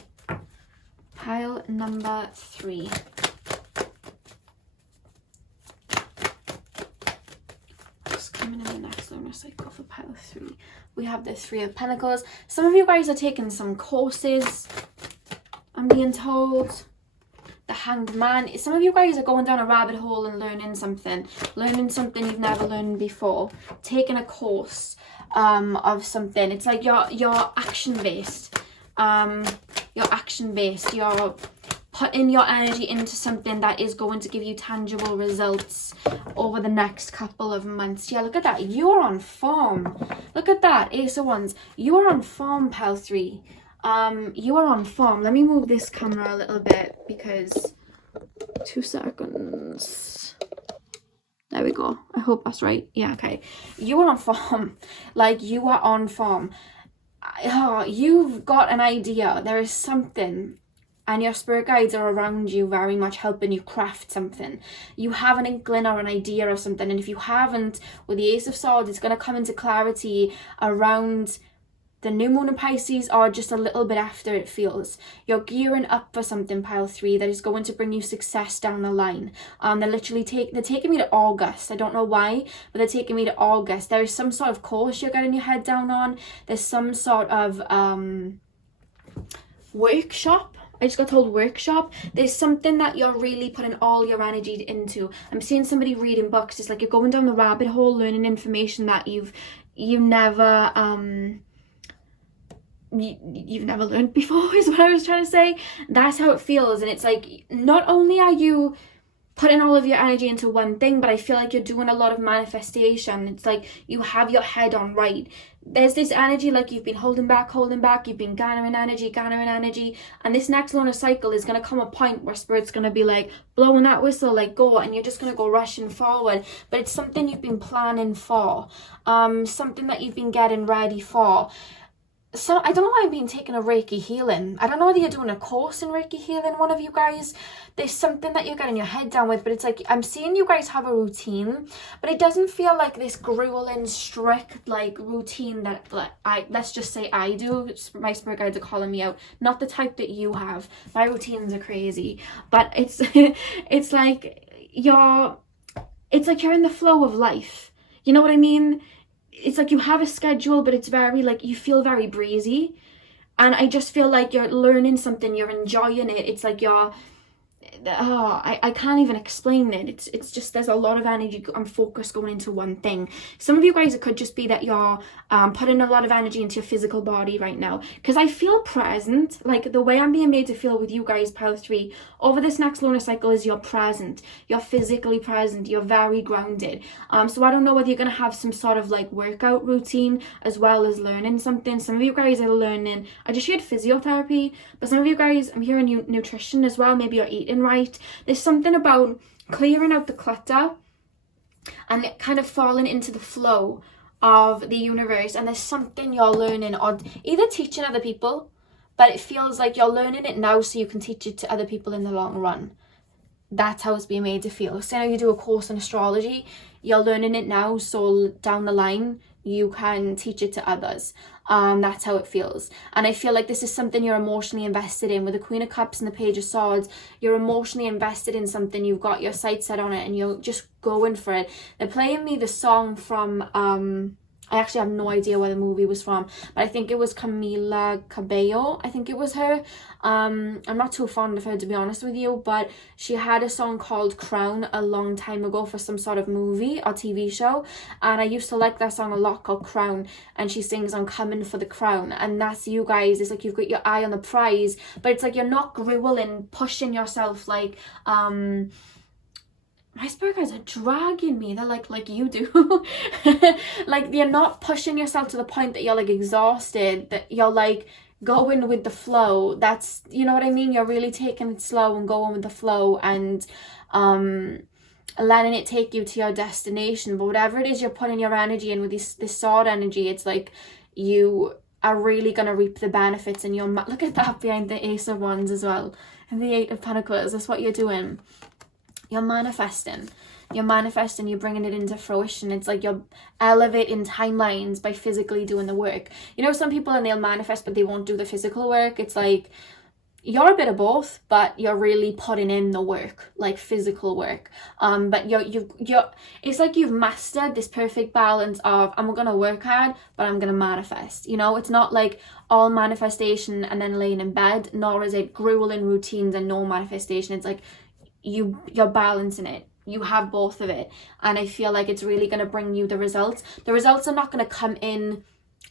What's coming in the next lunar cycle for pile 3? We have the 3 of Pentacles. Some of you guys are taking some courses, I'm being told. The Hanged Man. Some of you guys are going down a rabbit hole and learning something you've never learned before, taking a course of something. It's like you're action based. You're putting your energy into something that is going to give you tangible results over the next couple of months. Yeah, look at that. You're on form. Look at that. Ace of Wands. You are on form, pile 3. You are on form. Let me move this camera a little bit, because 2 seconds. There we go. I hope that's right. Yeah, okay. You are on form. Like, you are on form. you've got an idea. There is something, and your spirit guides are around you very much helping you craft something. You have an inkling or an idea of something, and if you haven't, with the Ace of Swords, it's going to come into clarity around the new moon in Pisces, or just a little bit after, it feels. You're gearing up for something, pile 3, that is going to bring you success down the line. They're taking me to August. I don't know why, but they're taking me to August. There is some sort of course you're getting your head down on. There's some sort of workshop. I just got told workshop. There's something that you're really putting all your energy into. I'm seeing somebody reading books. It's like you're going down the rabbit hole, learning information that you've never learned before, is what I was trying to say. That's how it feels. And it's like, not only are you putting all of your energy into one thing, but I feel like you're doing a lot of manifestation. It's like you have your head on right. There's this energy like you've been holding back, you've been gathering energy, and this next lunar cycle is going to come a point where Spirit's going to be like blowing that whistle, like go, and you're just going to go rushing forward. But it's something you've been planning for, something that you've been getting ready for. So I don't know why I'm being taken a Reiki healing. I don't know whether you're doing a course in Reiki healing, one of you guys. There's something that you're getting your head down with, but it's like, I'm seeing you guys have a routine, but it doesn't feel like this grueling, strict, like, routine that, like, let's just say I do. My spirit guides are calling me out. Not the type that you have. My routines are crazy. But it's, it's like you're in the flow of life. You know what I mean? It's like you have a schedule, but it's very, like, you feel very breezy. And I just feel like you're learning something, you're enjoying it. It's like you're, I can't even explain it. It's just, there's a lot of energy and focus going into one thing. Some of you guys, it could just be that you're putting a lot of energy into your physical body right now. Because I feel present, like the way I'm being made to feel with you guys, pile 3, over this next lunar cycle is you're present. You're physically present. You're very grounded. So I don't know whether you're going to have some sort of like workout routine as well as learning something. Some of you guys are learning, I just heard physiotherapy, but some of you guys, I'm hearing nutrition as well. Maybe you're eating right. There's something about clearing out the clutter and kind of falling into the flow of the universe, and there's something you're learning, or either teaching other people, but it feels like you're learning it now so you can teach it to other people in the long run. That's how it's being made to feel. So now you do a course in astrology, you're learning it now so down the line you can teach it to others. That's how it feels. And I feel like this is something you're emotionally invested in. With the Queen of Cups and the Page of Swords, you're emotionally invested in something. You've got your sights set on it and you're just going for it. They're playing me the song from I actually have no idea where the movie was from, but I think it was Camila Cabello. I think it was her. I'm not too fond of her, to be honest with you, but she had a song called Crown a long time ago for some sort of movie or TV show, and I used to like that song a lot, called Crown, and she sings I'm coming for the crown, and that's you guys. It's like you've got your eye on the prize, but it's like you're not grueling, pushing yourself like my spirit guides are dragging me. They're like you do. Like, you're not pushing yourself to the point that you're like exhausted, that you're like going with the flow. That's, you know what I mean? You're really taking it slow and going with the flow and letting it take you to your destination. But whatever it is you're putting your energy in with this sword energy, it's like you are really going to reap the benefits, and you're look at that behind the Ace of Wands as well and the Eight of Pentacles. That's what you're doing. You're manifesting, you're bringing it into fruition. It's like you're elevating timelines by physically doing the work. You know, some people, and they'll manifest but they won't do the physical work. It's like you're a bit of both, but you're really putting in the work, like physical work. But you're it's like you've mastered this perfect balance of, I'm gonna work hard, but I'm gonna manifest. You know, it's not like all manifestation and then laying in bed, nor is it grueling routines and no manifestation. It's like you're balancing it. You have both of it, and I feel like it's really going to bring you the results. The results are not going to come in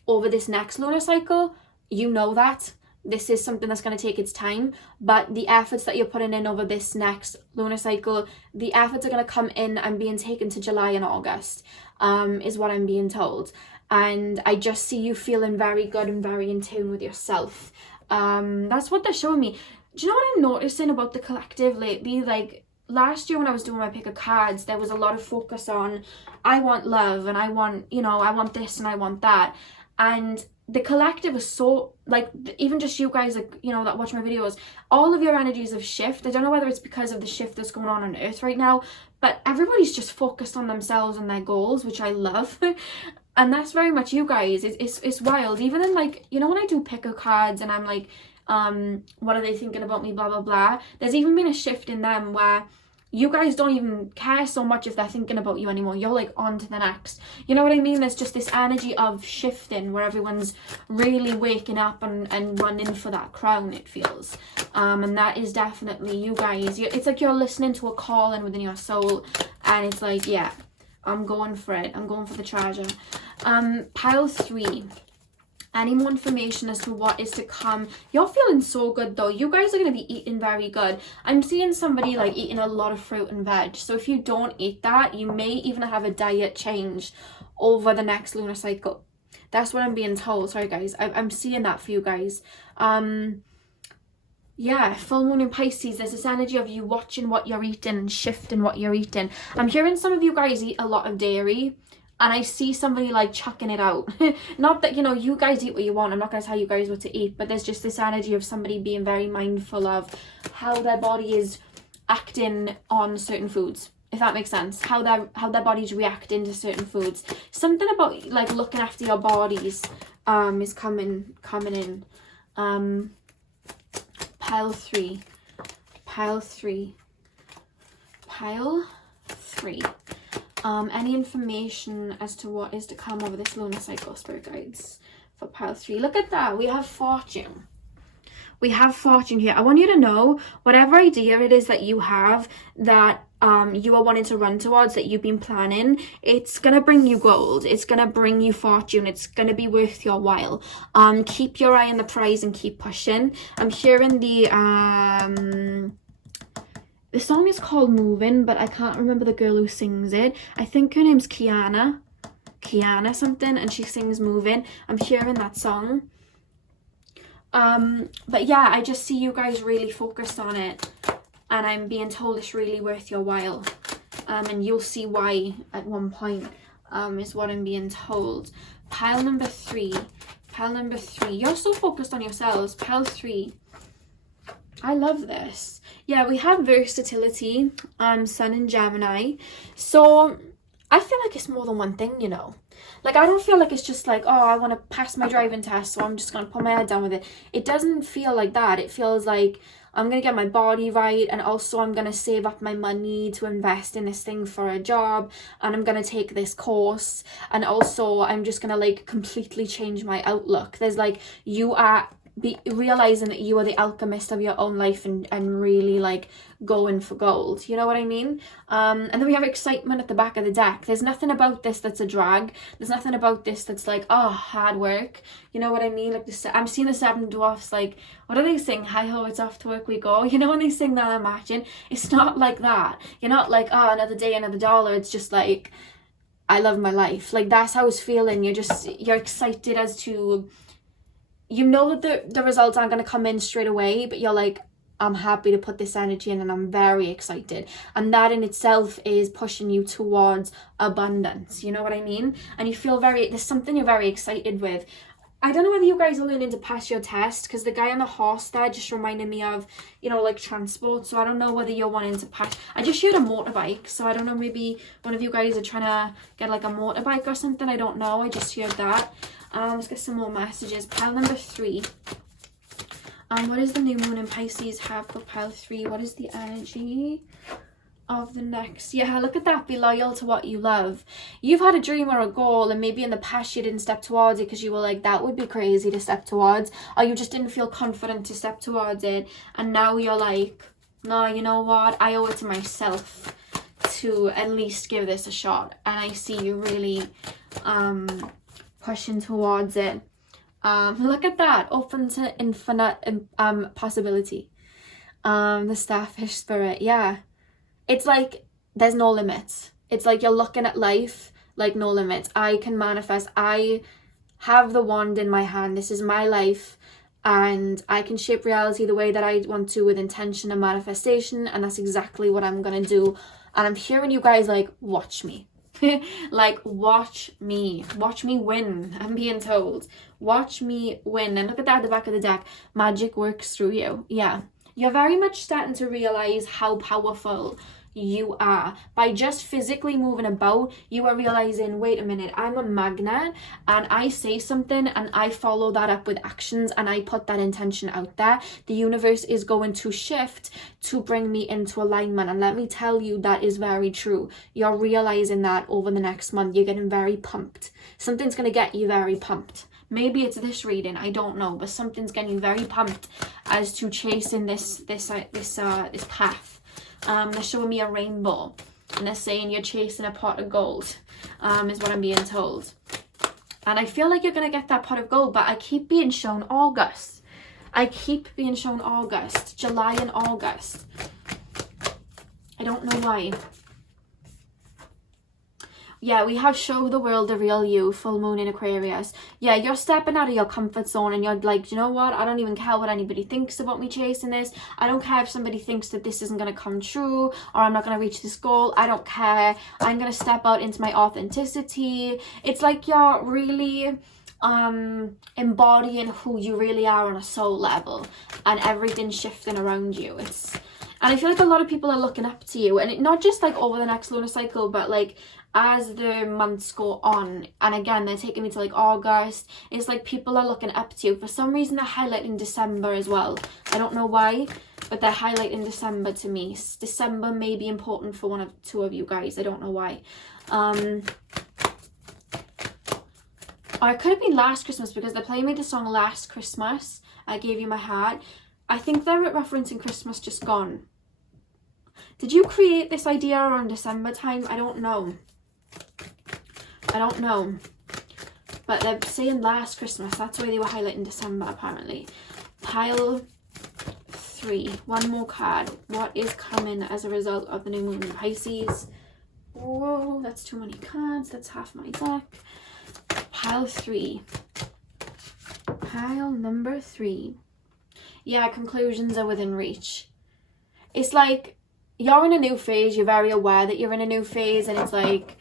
over this next lunar cycle. You know that this is something that's going to take its time, but the efforts that you're putting in over this next lunar cycle, the efforts are going to come in and being taken to July and August, is what I'm being told. And I just see you feeling very good and very in tune with yourself. That's what they're showing me. Do you know what I'm noticing about the collective lately? Like, last year when I was doing my pick of cards, there was a lot of focus on, I want love, and I want, you know, I want this and I want that. And the collective is so, like, even just you guys, like, you know, that watch my videos, all of your energies have shifted. I don't know whether it's because of the shift that's going on Earth right now, but everybody's just focused on themselves and their goals, which I love. And that's very much you guys. It's wild. Even in, like, you know, when I do picker cards and I'm like, what are they thinking about me, blah blah blah, there's even been a shift in them where you guys don't even care so much if they're thinking about you anymore. You're like on to the next. You know what I mean? There's just this energy of shifting where everyone's really waking up and running for that crown, it feels. And that is definitely you guys. It's like you're listening to a calling within your soul, and it's like, yeah, I'm going for it. I'm going for the treasure. Pile 3. Any more information as to what is to come? You're feeling so good though. You guys are going to be eating very good. I'm seeing somebody like eating a lot of fruit and veg. So if you don't eat that, you may even have a diet change over the next lunar cycle. That's what I'm being told. Sorry guys, I'm seeing that for you guys. Yeah, full moon in Pisces, there's this energy of you watching what you're eating and shifting what you're eating. I'm hearing some of you guys eat a lot of dairy. And I see somebody like chucking it out. Not that, you know, you guys eat what you want. I'm not going to tell you guys what to eat. But there's just this energy of somebody being very mindful of how their body is acting on certain foods. If that makes sense. How their body's reacting to certain foods. Something about like looking after your bodies is coming in. Pile 3. Pile 3. Pile 3. Any information as to what is to come over this lunar cycle, spirit guides, for pile 3. Look at that. We have fortune. We have fortune here. I want you to know whatever idea it is that you have that you are wanting to run towards, that you've been planning, it's going to bring you gold. It's going to bring you fortune. It's going to be worth your while. Keep your eye on the prize and keep pushing. I'm hearing the song is called Moving, but I can't remember the girl who sings it. I think her name's Kiana something, and she sings Moving. I'm hearing that song. But yeah, I just see you guys really focused on it, and I'm being told it's really worth your while. And you'll see why at one point, is what I'm being told. Pile number 3. Pile number 3. You're so focused on yourselves. Pile 3. I love this. Yeah, we have versatility, Sun in Gemini. So I feel like it's more than one thing, you know. Like, I don't feel like it's just like, oh, I want to pass my driving test, so I'm just going to put my head down with it. It doesn't feel like that. It feels like I'm going to get my body right, and also I'm going to save up my money to invest in this thing for a job, and I'm going to take this course, and also I'm just going to, like, completely change my outlook. There's, like, you are realizing that you are the alchemist of your own life and really like going for gold, you know what I mean? And then we have excitement at the back of the deck. There's nothing about this that's a drag. There's nothing about this that's like, oh, hard work, you know what I mean? Like I'm seeing the Seven Dwarfs, like, what do they sing? Hi ho, it's off to work we go. You know, when they sing that, imagine. It's not like that. You're not like, oh, another day, another dollar. It's just like, I love my life. Like, that's how it's feeling. You're excited as to, you know that the results aren't going to come in straight away, but you're like, I'm happy to put this energy in, and I'm very excited. And that in itself is pushing you towards abundance, you know what I mean? And you feel there's something you're very excited with. I don't know whether you guys are learning to pass your test, because the guy on the horse there just reminded me of, you know, like transport. So I don't know whether you're wanting to pass. I just heard a motorbike, so I don't know, maybe one of you guys are trying to get like a motorbike or something. I don't know, I just heard that. Let's get some more messages. Pile number 3. What does the new moon in Pisces have for pile 3? What is the energy of the next? Yeah, look at that. Be loyal to what you love. You've had a dream or a goal, and maybe in the past you didn't step towards it because you were like, that would be crazy to step towards, or you just didn't feel confident to step towards it, and now you're like, no, you know what, I owe it to myself to at least give this a shot. And I see you really pushing towards it. Look at that, open to infinite possibility. The starfish spirit, yeah, it's like there's no limits. It's like you're looking at life like no limits. I can manifest. I have the wand in my hand. This is my life, and I can shape reality the way that I want to, with intention and manifestation, and that's exactly what I'm gonna do. And I'm hearing you guys like, watch me. Like, watch me win. I'm being told, watch me win. And look at that at the back of the deck. Magic works through you. Yeah, you're very much starting to realize how powerful you are. By just physically moving about, you are realizing, wait a minute, I'm a magnet, and I say something and I follow that up with actions and I put that intention out there. The universe is going to shift to bring me into alignment. And let me tell you, that is very true. You're realizing that over the next month. You're getting very pumped. Something's going to get you very pumped. Maybe it's this reading, I don't know, but something's getting you very pumped as to chasing this path. They're showing me a rainbow, and they're saying you're chasing a pot of gold, is what I'm being told. And I feel like you're going to get that pot of gold, but I keep being shown August. I keep being shown August, July and August. I don't know why. Yeah, we have show the world the real you, full moon in Aquarius. Yeah, you're stepping out of your comfort zone and you're like, you know what? I don't even care what anybody thinks about me chasing this. I don't care if somebody thinks that this isn't going to come true or I'm not going to reach this goal. I don't care. I'm going to step out into my authenticity. It's like you're really embodying who you really are on a soul level, and everything's shifting around you. And I feel like a lot of people are looking up to you, and it, not just like over the next lunar cycle, but like as the months go on. And again, they're taking me to like August. It's like people are looking up to you. For some reason, they're highlighting December as well. I don't know why, but they're highlighting December to me. December may be important for two of you guys. I don't know why. Or it could have been last Christmas, because they're playing me the song Last Christmas, I Gave You My Heart. I think they're referencing Christmas just gone. Did you create this idea around December time? I don't know. But they're saying last Christmas. That's why they were highlighting December, apparently. Pile 3. One more card. What is coming as a result of the new moon in Pisces? Whoa, that's too many cards. That's half my deck. Pile 3. Pile number 3. Yeah, conclusions are within reach. It's like you're in a new phase. You're very aware that you're in a new phase, and it's like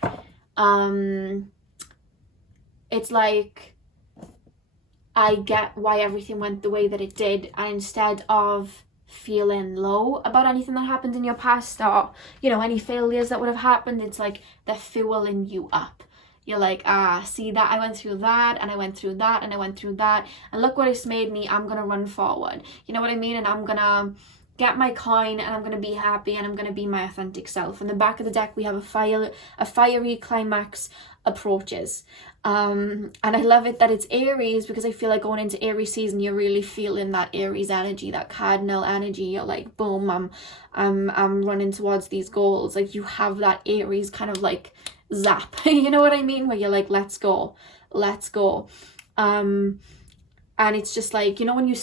I get why everything went the way that it did, and instead of feeling low about anything that happened in your past, or you know, any failures that would have happened, it's like they're fueling you up. You're like, see that, I went through that, and I went through that, and I went through that, and look what it's made me. I'm gonna run forward, you know what I mean? And I'm gonna get my coin, and I'm going to be happy, and I'm going to be my authentic self. In the back of the deck, we have a fiery climax approaches. And I love it that it's Aries, because I feel like going into Aries season, you're really feeling that Aries energy, that cardinal energy. You're like, boom, I'm running towards these goals. Like, you have that Aries kind of like zap, you know what I mean? Where you're like, let's go. And it's just like, you know, when you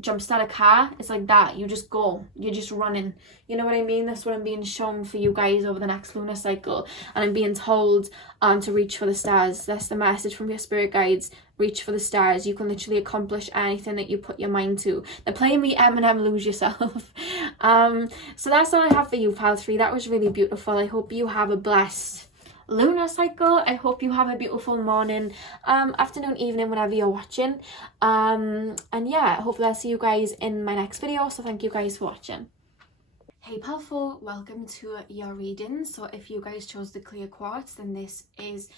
jump start a car, it's like that. You just go. You're just running. You know what I mean? That's what I'm being shown for you guys over the next lunar cycle. And I'm being told to reach for the stars. That's the message from your spirit guides. Reach for the stars. You can literally accomplish anything that you put your mind to. They're playing me Eminem, Lose Yourself. So that's all I have for you, Pile 3. That was really beautiful. I hope you have a blessed lunar cycle. I hope you have a beautiful morning, afternoon, evening, whenever you're watching. And yeah, hopefully I'll see you guys in my next video. So thank you guys for watching. Hey Pile 4, welcome to your reading. So if you guys chose the clear quartz, then this is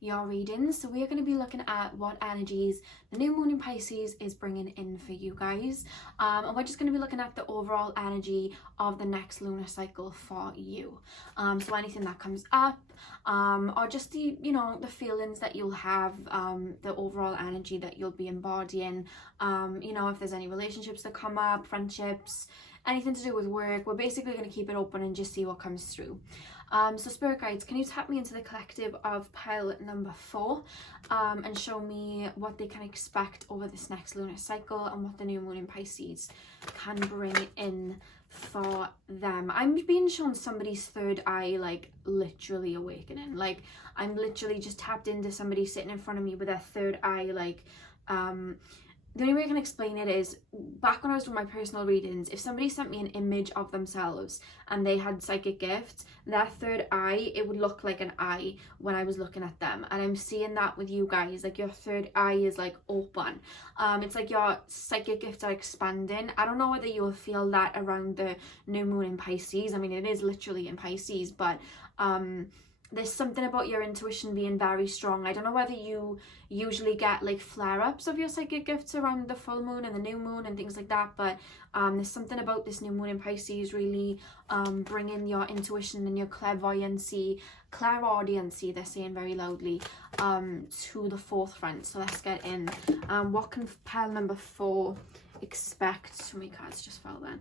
your reading. So we are going to be looking at what energies the new moon in Pisces is bringing in for you guys, and we're just going to be looking at the overall energy of the next lunar cycle for you. So anything that comes up, or just the, you know, the feelings that you'll have, the overall energy that you'll be embodying, you know, if there's any relationships that come up, friendships, anything to do with work, we're basically going to keep it open and just see what comes through. So spirit guides, can you tap me into the collective of pile number 4, and show me what they can expect over this next lunar cycle, and what the new moon in Pisces can bring in for them. I'm being shown somebody's third eye, like literally awakening. Like I'm literally just tapped into somebody sitting in front of me with their third eye, like the only way I can explain it is, back when I was doing my personal readings, if somebody sent me an image of themselves and they had psychic gifts, their third eye, it would look like an eye when I was looking at them. And I'm seeing that with you guys, like your third eye is like open. It's like your psychic gifts are expanding. I don't know whether you'll feel that around the new moon in Pisces. I mean, it is literally in Pisces, but there's something about your intuition being very strong. I don't know whether you usually get like flare-ups of your psychic gifts around the full moon and the new moon and things like that, but there's something about this new moon in Pisces really bringing your intuition and your clairvoyancy, clairaudiency, they're saying very loudly, to the forefront. So let's get in. What can pile number 4 expect? So many cards just fell then.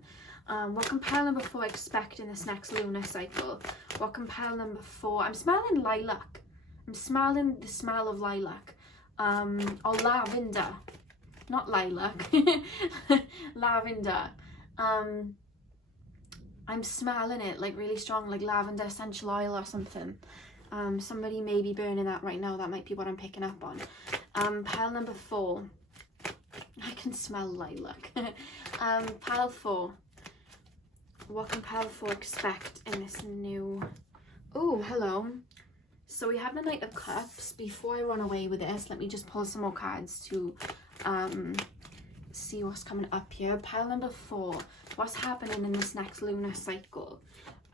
What can pile number 4 expect in this next lunar cycle? What can pile number 4? I'm smelling lilac. I'm smelling the smell of lilac. Or lavender. Not lilac. Lavender. I'm smelling it like really strong, like lavender essential oil or something. Somebody may be burning that right now. That might be what I'm picking up on. Pile number 4. I can smell lilac. Pile 4. What can pile 4 expect in this new... Oh, hello. So we have the Knight of Cups. Before I run away with this, let me just pull some more cards to see what's coming up here. Pile number 4. What's happening in this next lunar cycle?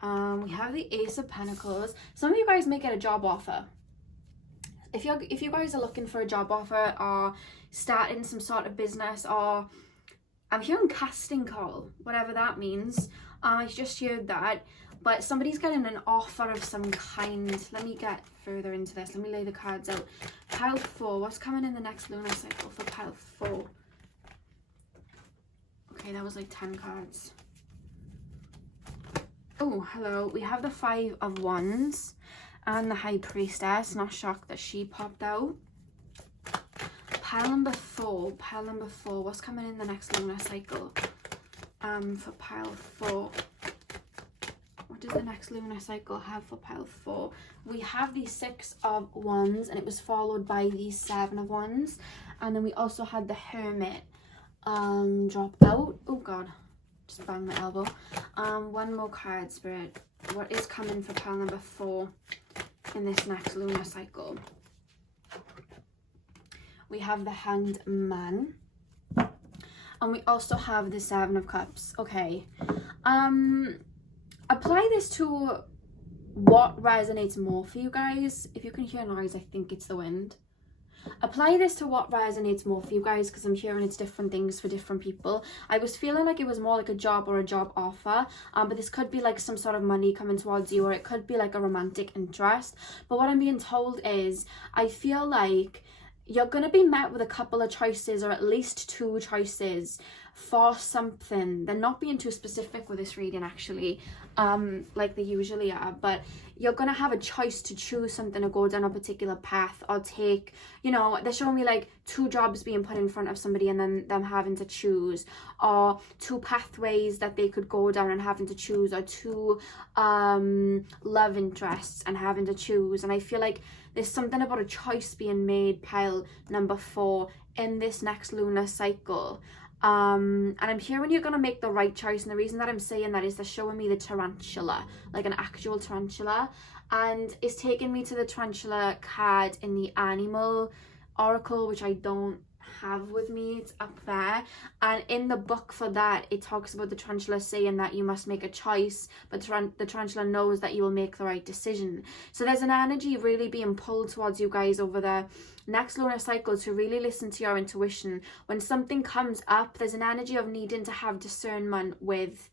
We have the Ace of Pentacles. Some of you guys may get a job offer. If you guys are looking for a job offer or starting some sort of business, or I'm hearing casting call, whatever that means. I just heard that, but somebody's getting an offer of some kind. Let me get further into this. Let me lay the cards out. Pile 4. What's coming in the next lunar cycle for pile 4? Okay, that was like 10 cards. Oh, hello. We have the 5 of Wands and the High Priestess. Not shocked that she popped out. Pile number 4. Pile number 4. What's coming in the next lunar cycle? For pile 4. What does the next lunar cycle have for pile 4? We have the 6 of Wands, and it was followed by the 7 of Wands, and then we also had the Hermit drop out. Oh god, just banged my elbow. One more card, Spirit. What is coming for pile number 4 in this next lunar cycle? We have the Hanged Man. And we also have the 7 of Cups. Okay. Apply this to what resonates more for you guys. If you can hear noise, I think it's the wind. Apply this to what resonates more for you guys, because I'm hearing it's different things for different people. I was feeling like it was more like a job or a job offer, but this could be like some sort of money coming towards you, or it could be like a romantic interest. But what I'm being told is, I feel like you're going to be met with a couple of choices, or at least 2 choices for something. They're not being too specific with this reading, actually, like they usually are, but you're going to have a choice to choose something or go down a particular path, or take, you know, they're showing me like 2 jobs being put in front of somebody and then them having to choose, or 2 pathways that they could go down and having to choose, or 2 love interests and having to choose. And I feel like there's something about a choice being made, pile number 4, in this next lunar cycle. And I'm hearing you're going to make the right choice. And the reason that I'm saying that is they're showing me the tarantula, like an actual tarantula. And it's taking me to the tarantula card in the animal oracle, which I don't have with me. It's up there, and in the book for that it talks about the tarantula saying that you must make a choice, but the tarantula knows that you will make the right decision. So there's an energy really being pulled towards you guys over the next lunar cycle to really listen to your intuition. When something comes up, there's an energy of needing to have discernment with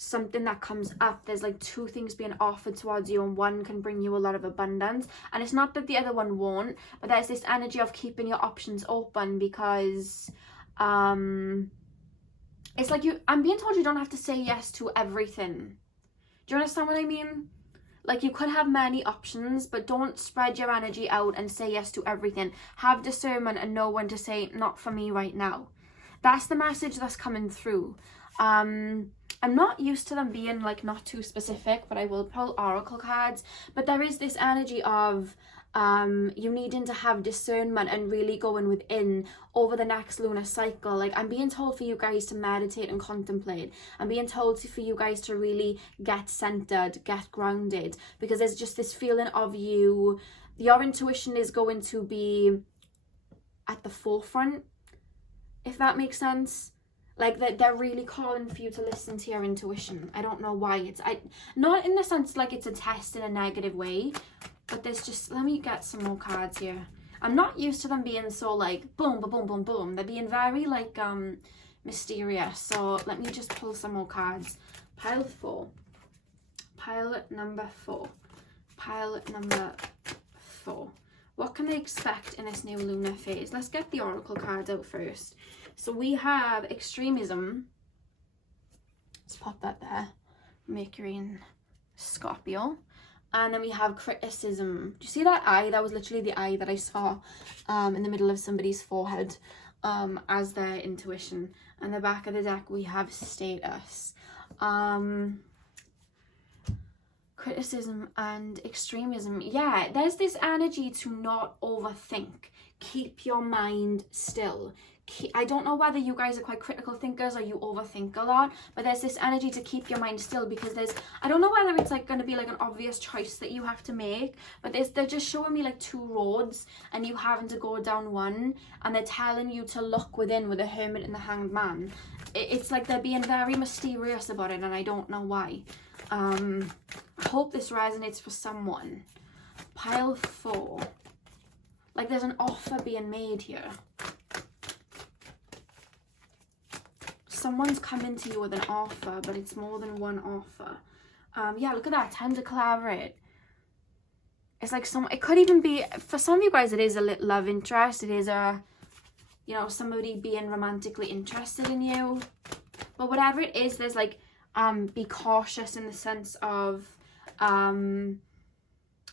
something that comes up. There's like 2 things being offered towards you, and one can bring you a lot of abundance, and it's not that the other one won't, but there's this energy of keeping your options open, because it's like I'm being told you don't have to say yes to everything. Do you understand what I mean? Like, you could have many options, but don't spread your energy out and say yes to everything. Have discernment and know when to say not for me right now. That's the message that's coming through. I'm not used to them being like not too specific, but I will pull oracle cards. But there is this energy of you needing to have discernment and really going within over the next lunar cycle. Like, I'm being told for you guys to meditate and contemplate. I'm being told for you guys to really get centered, get grounded, because there's just this feeling of your intuition is going to be at the forefront, if that makes sense. Like, they're really calling for you to listen to your intuition. I don't know why. Not in the sense like it's a test in a negative way, but there's just, let me get some more cards here. I'm not used to them being so like boom, boom, boom, boom, boom. They're being very like mysterious. So let me just pull some more cards. Pile 4. Pile number 4. Pile number 4. What can they expect in this new lunar phase? Let's get the oracle cards out first. So we have extremism. Let's pop that there. Mercury and Scorpio. And then we have criticism. Do you see that eye? That was literally the eye that I saw in the middle of somebody's forehead as their intuition. And the back of the deck we have status. Criticism and extremism. Yeah, there's this energy to not overthink. Keep your mind still. I don't know whether you guys are quite critical thinkers or you overthink a lot, but there's this energy to keep your mind still, because I don't know whether it's like going to be like an obvious choice that you have to make, but they're just showing me like 2 roads and you having to go down one, and they're telling you to look within with the Hermit and the Hanged Man. It's like they're being very mysterious about it, and I don't know why. I hope this resonates for someone. Pile 4. Like, there's an offer being made here. Someone's coming to you with an offer, but it's more than one offer. Yeah, look at that. Time to collaborate. It's like it could even be, for some of you guys, it is a little love interest. It is somebody being romantically interested in you. But whatever it is, there's like, be cautious in the sense of,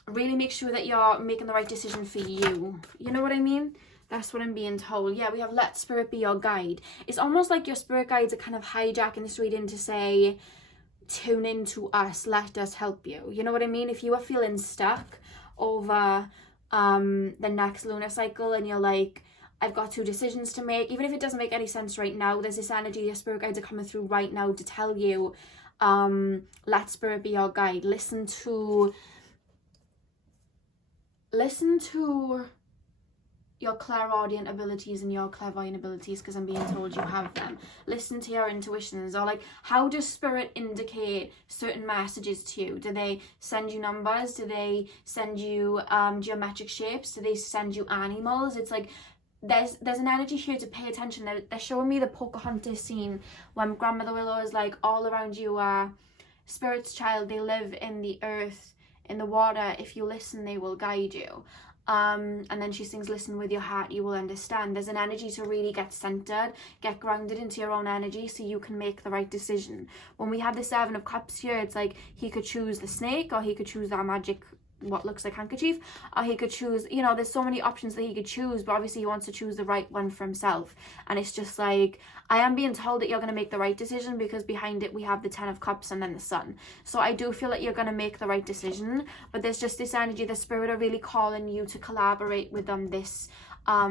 really make sure that you're making the right decision for you. You know what I mean? That's what I'm being told. Yeah, we have let spirit be your guide. It's almost like your spirit guides are kind of hijacking this reading to say, tune into us, let us help you. You know what I mean? If you are feeling stuck over the next lunar cycle and you're like, I've got 2 decisions to make, even if it doesn't make any sense right now, there's this energy, your spirit guides are coming through right now to tell you, let spirit be your guide. Listen to your clairaudient abilities and your clairvoyant abilities, because I'm being told you have them. Listen to your intuitions, or like, how does spirit indicate certain messages to you? Do they send you numbers? Do they send you geometric shapes? Do they send you animals? It's like, there's an energy here to pay attention. They're showing me the Pocahontas scene when Grandmother Willow is like, all around you are spirits, child. They live in the earth, in the water. If you listen, they will guide you. And then she sings, listen with your heart, you will understand. There's an energy to really get centered, get grounded into your own energy so you can make the right decision. When we have the 7 of Cups here, it's like he could choose the snake, or he could choose that magic, what looks like handkerchief, or he could choose, there's so many options that he could choose, but obviously he wants to choose the right one for himself. And it's just like, I am being told that you're going to make the right decision, because behind it we have the 10 of Cups and then the Sun. So I do feel that you're going to make the right decision, but there's just this energy, the spirit are really calling you to collaborate with them this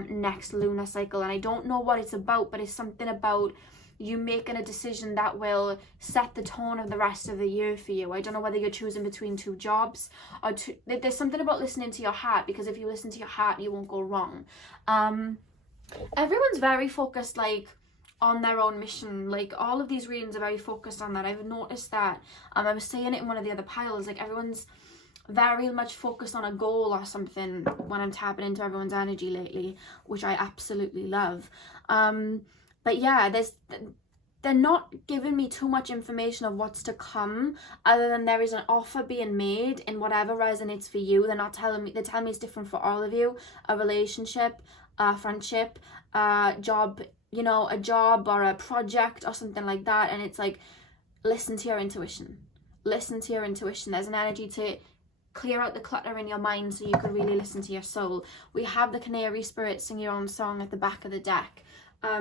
next lunar cycle. And I don't know what it's about, but it's something about you making a decision that will set the tone of the rest of the year for you. I don't know whether you're choosing between 2 jobs or there's something about listening to your heart, because if you listen to your heart, you won't go wrong. Everyone's very focused like on their own mission. Like, all of these readings are very focused on that. I've noticed that. I was saying it in one of the other piles, like, everyone's very much focused on a goal or something when I'm tapping into everyone's energy lately, which I absolutely love. But yeah, they're not giving me too much information of what's to come, other than there is an offer being made in whatever resonates for you. They're telling me it's different for all of you. A relationship, a friendship, a job, a job or a project or something like that. And it's like, listen to your intuition. Listen to your intuition. There's an energy to clear out the clutter in your mind so you can really listen to your soul. We have the canary spirit, sing your own song at the back of the deck.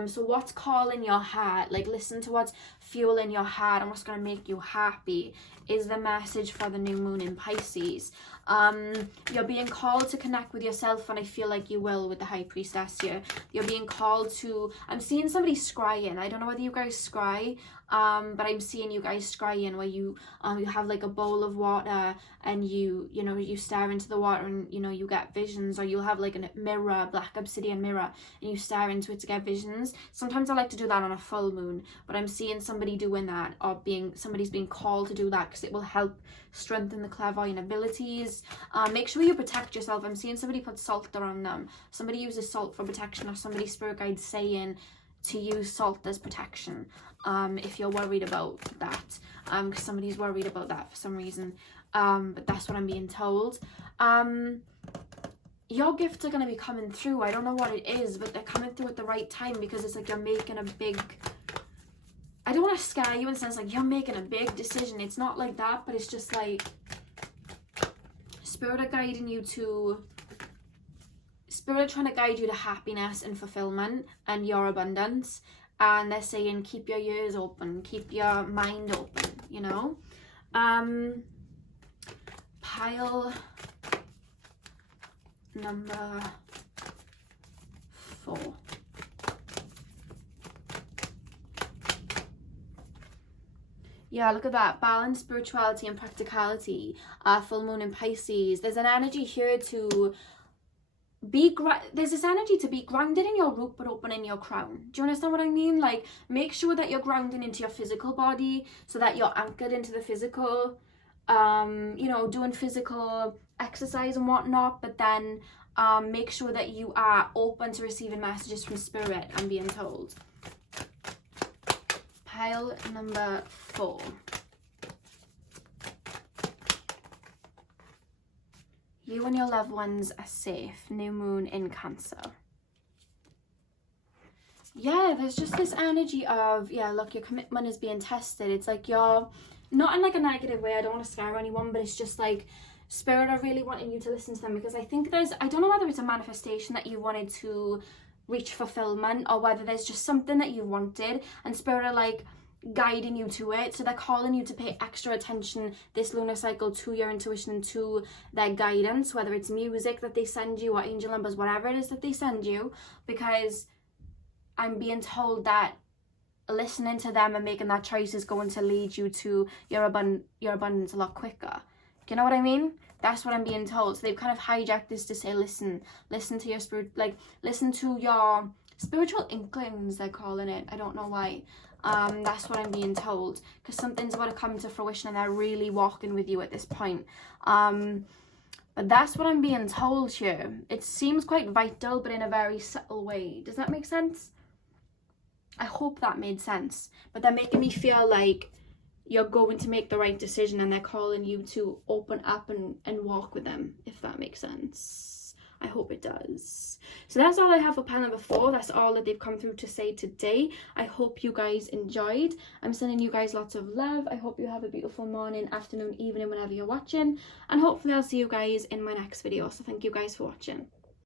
So what's calling your heart, like listen to what's fueling your heart and what's going to make you happy is the message for the new moon in Pisces. You're being called to connect with yourself, and I feel like you will with the High Priestess here. You're being called to, I'm seeing somebody scrying. I don't know whether you guys scry, but I'm seeing you guys scrying, where you have like a bowl of water and you stare into the water and you get visions, or you'll have like a mirror, black obsidian mirror, and you stare into it to get visions. Sometimes I like to do that on a full moon, but I'm seeing somebody doing that, or somebody's being called to do that, because it will help strengthen the clairvoyant abilities. Make sure you protect yourself. I'm seeing somebody put salt around them. Somebody uses salt for protection, or somebody's spirit guide saying to use salt as protection, if you're worried about that, because somebody's worried about that for some reason. But that's what I'm being told. Your gifts are going to be coming through. I don't know what it is, but they're coming through at the right time, because it's like you're making a big, I don't want to scare you in the sense like you're making a big decision. It's not like that, but it's just like Spirit are guiding you to, Spirit are trying to guide you to happiness and fulfillment and your abundance. And they're saying keep your ears open, keep your mind open, you know. Pile number 4. Yeah, look at that. Balance, spirituality, and practicality. Full moon in Pisces. There's an energy here to there's this energy to be grounded in your root but open in your crown. Do you understand what I mean? Like, make sure that you're grounding into your physical body, so that you're anchored into the physical, doing physical exercise and whatnot, but then make sure that you are open to receiving messages from spirit, I'm being told. Pile number 4. You and your loved ones are safe. New moon in Cancer. Yeah, there's just this energy of, yeah, look, your commitment is being tested. It's like you're not in like a negative way. I don't want to scare anyone, but it's just like spirit are really wanting you to listen to them, because I think I don't know whether it's a manifestation that you wanted to reach fulfillment, or whether there's just something that you wanted and spirit are like guiding you to it. So they're calling you to pay extra attention this lunar cycle to your intuition and to their guidance, whether it's music that they send you or angel numbers, whatever it is that they send you, because I'm being told that listening to them and making that choice is going to lead you to your abundance a lot quicker. Do you know what I mean? That's what I'm being told. So they've kind of hijacked this to say, listen to your spirit, like listen to your spiritual inklings, they're calling it. I don't know why. That's what I'm being told, because something's about to come to fruition and they're really walking with you at this point. But that's what I'm being told here. It seems quite vital, but in a very subtle way. Does that make sense? I hope that made sense. But they're making me feel like you're going to make the right decision, and they're calling you to open up and walk with them, if that makes sense. I hope it does. So that's all I have for pile number 4. That's all that they've come through to say today. I hope you guys enjoyed. I'm sending you guys lots of love. I hope you have a beautiful morning, afternoon, evening, whenever you're watching. And hopefully I'll see you guys in my next video. So thank you guys for watching.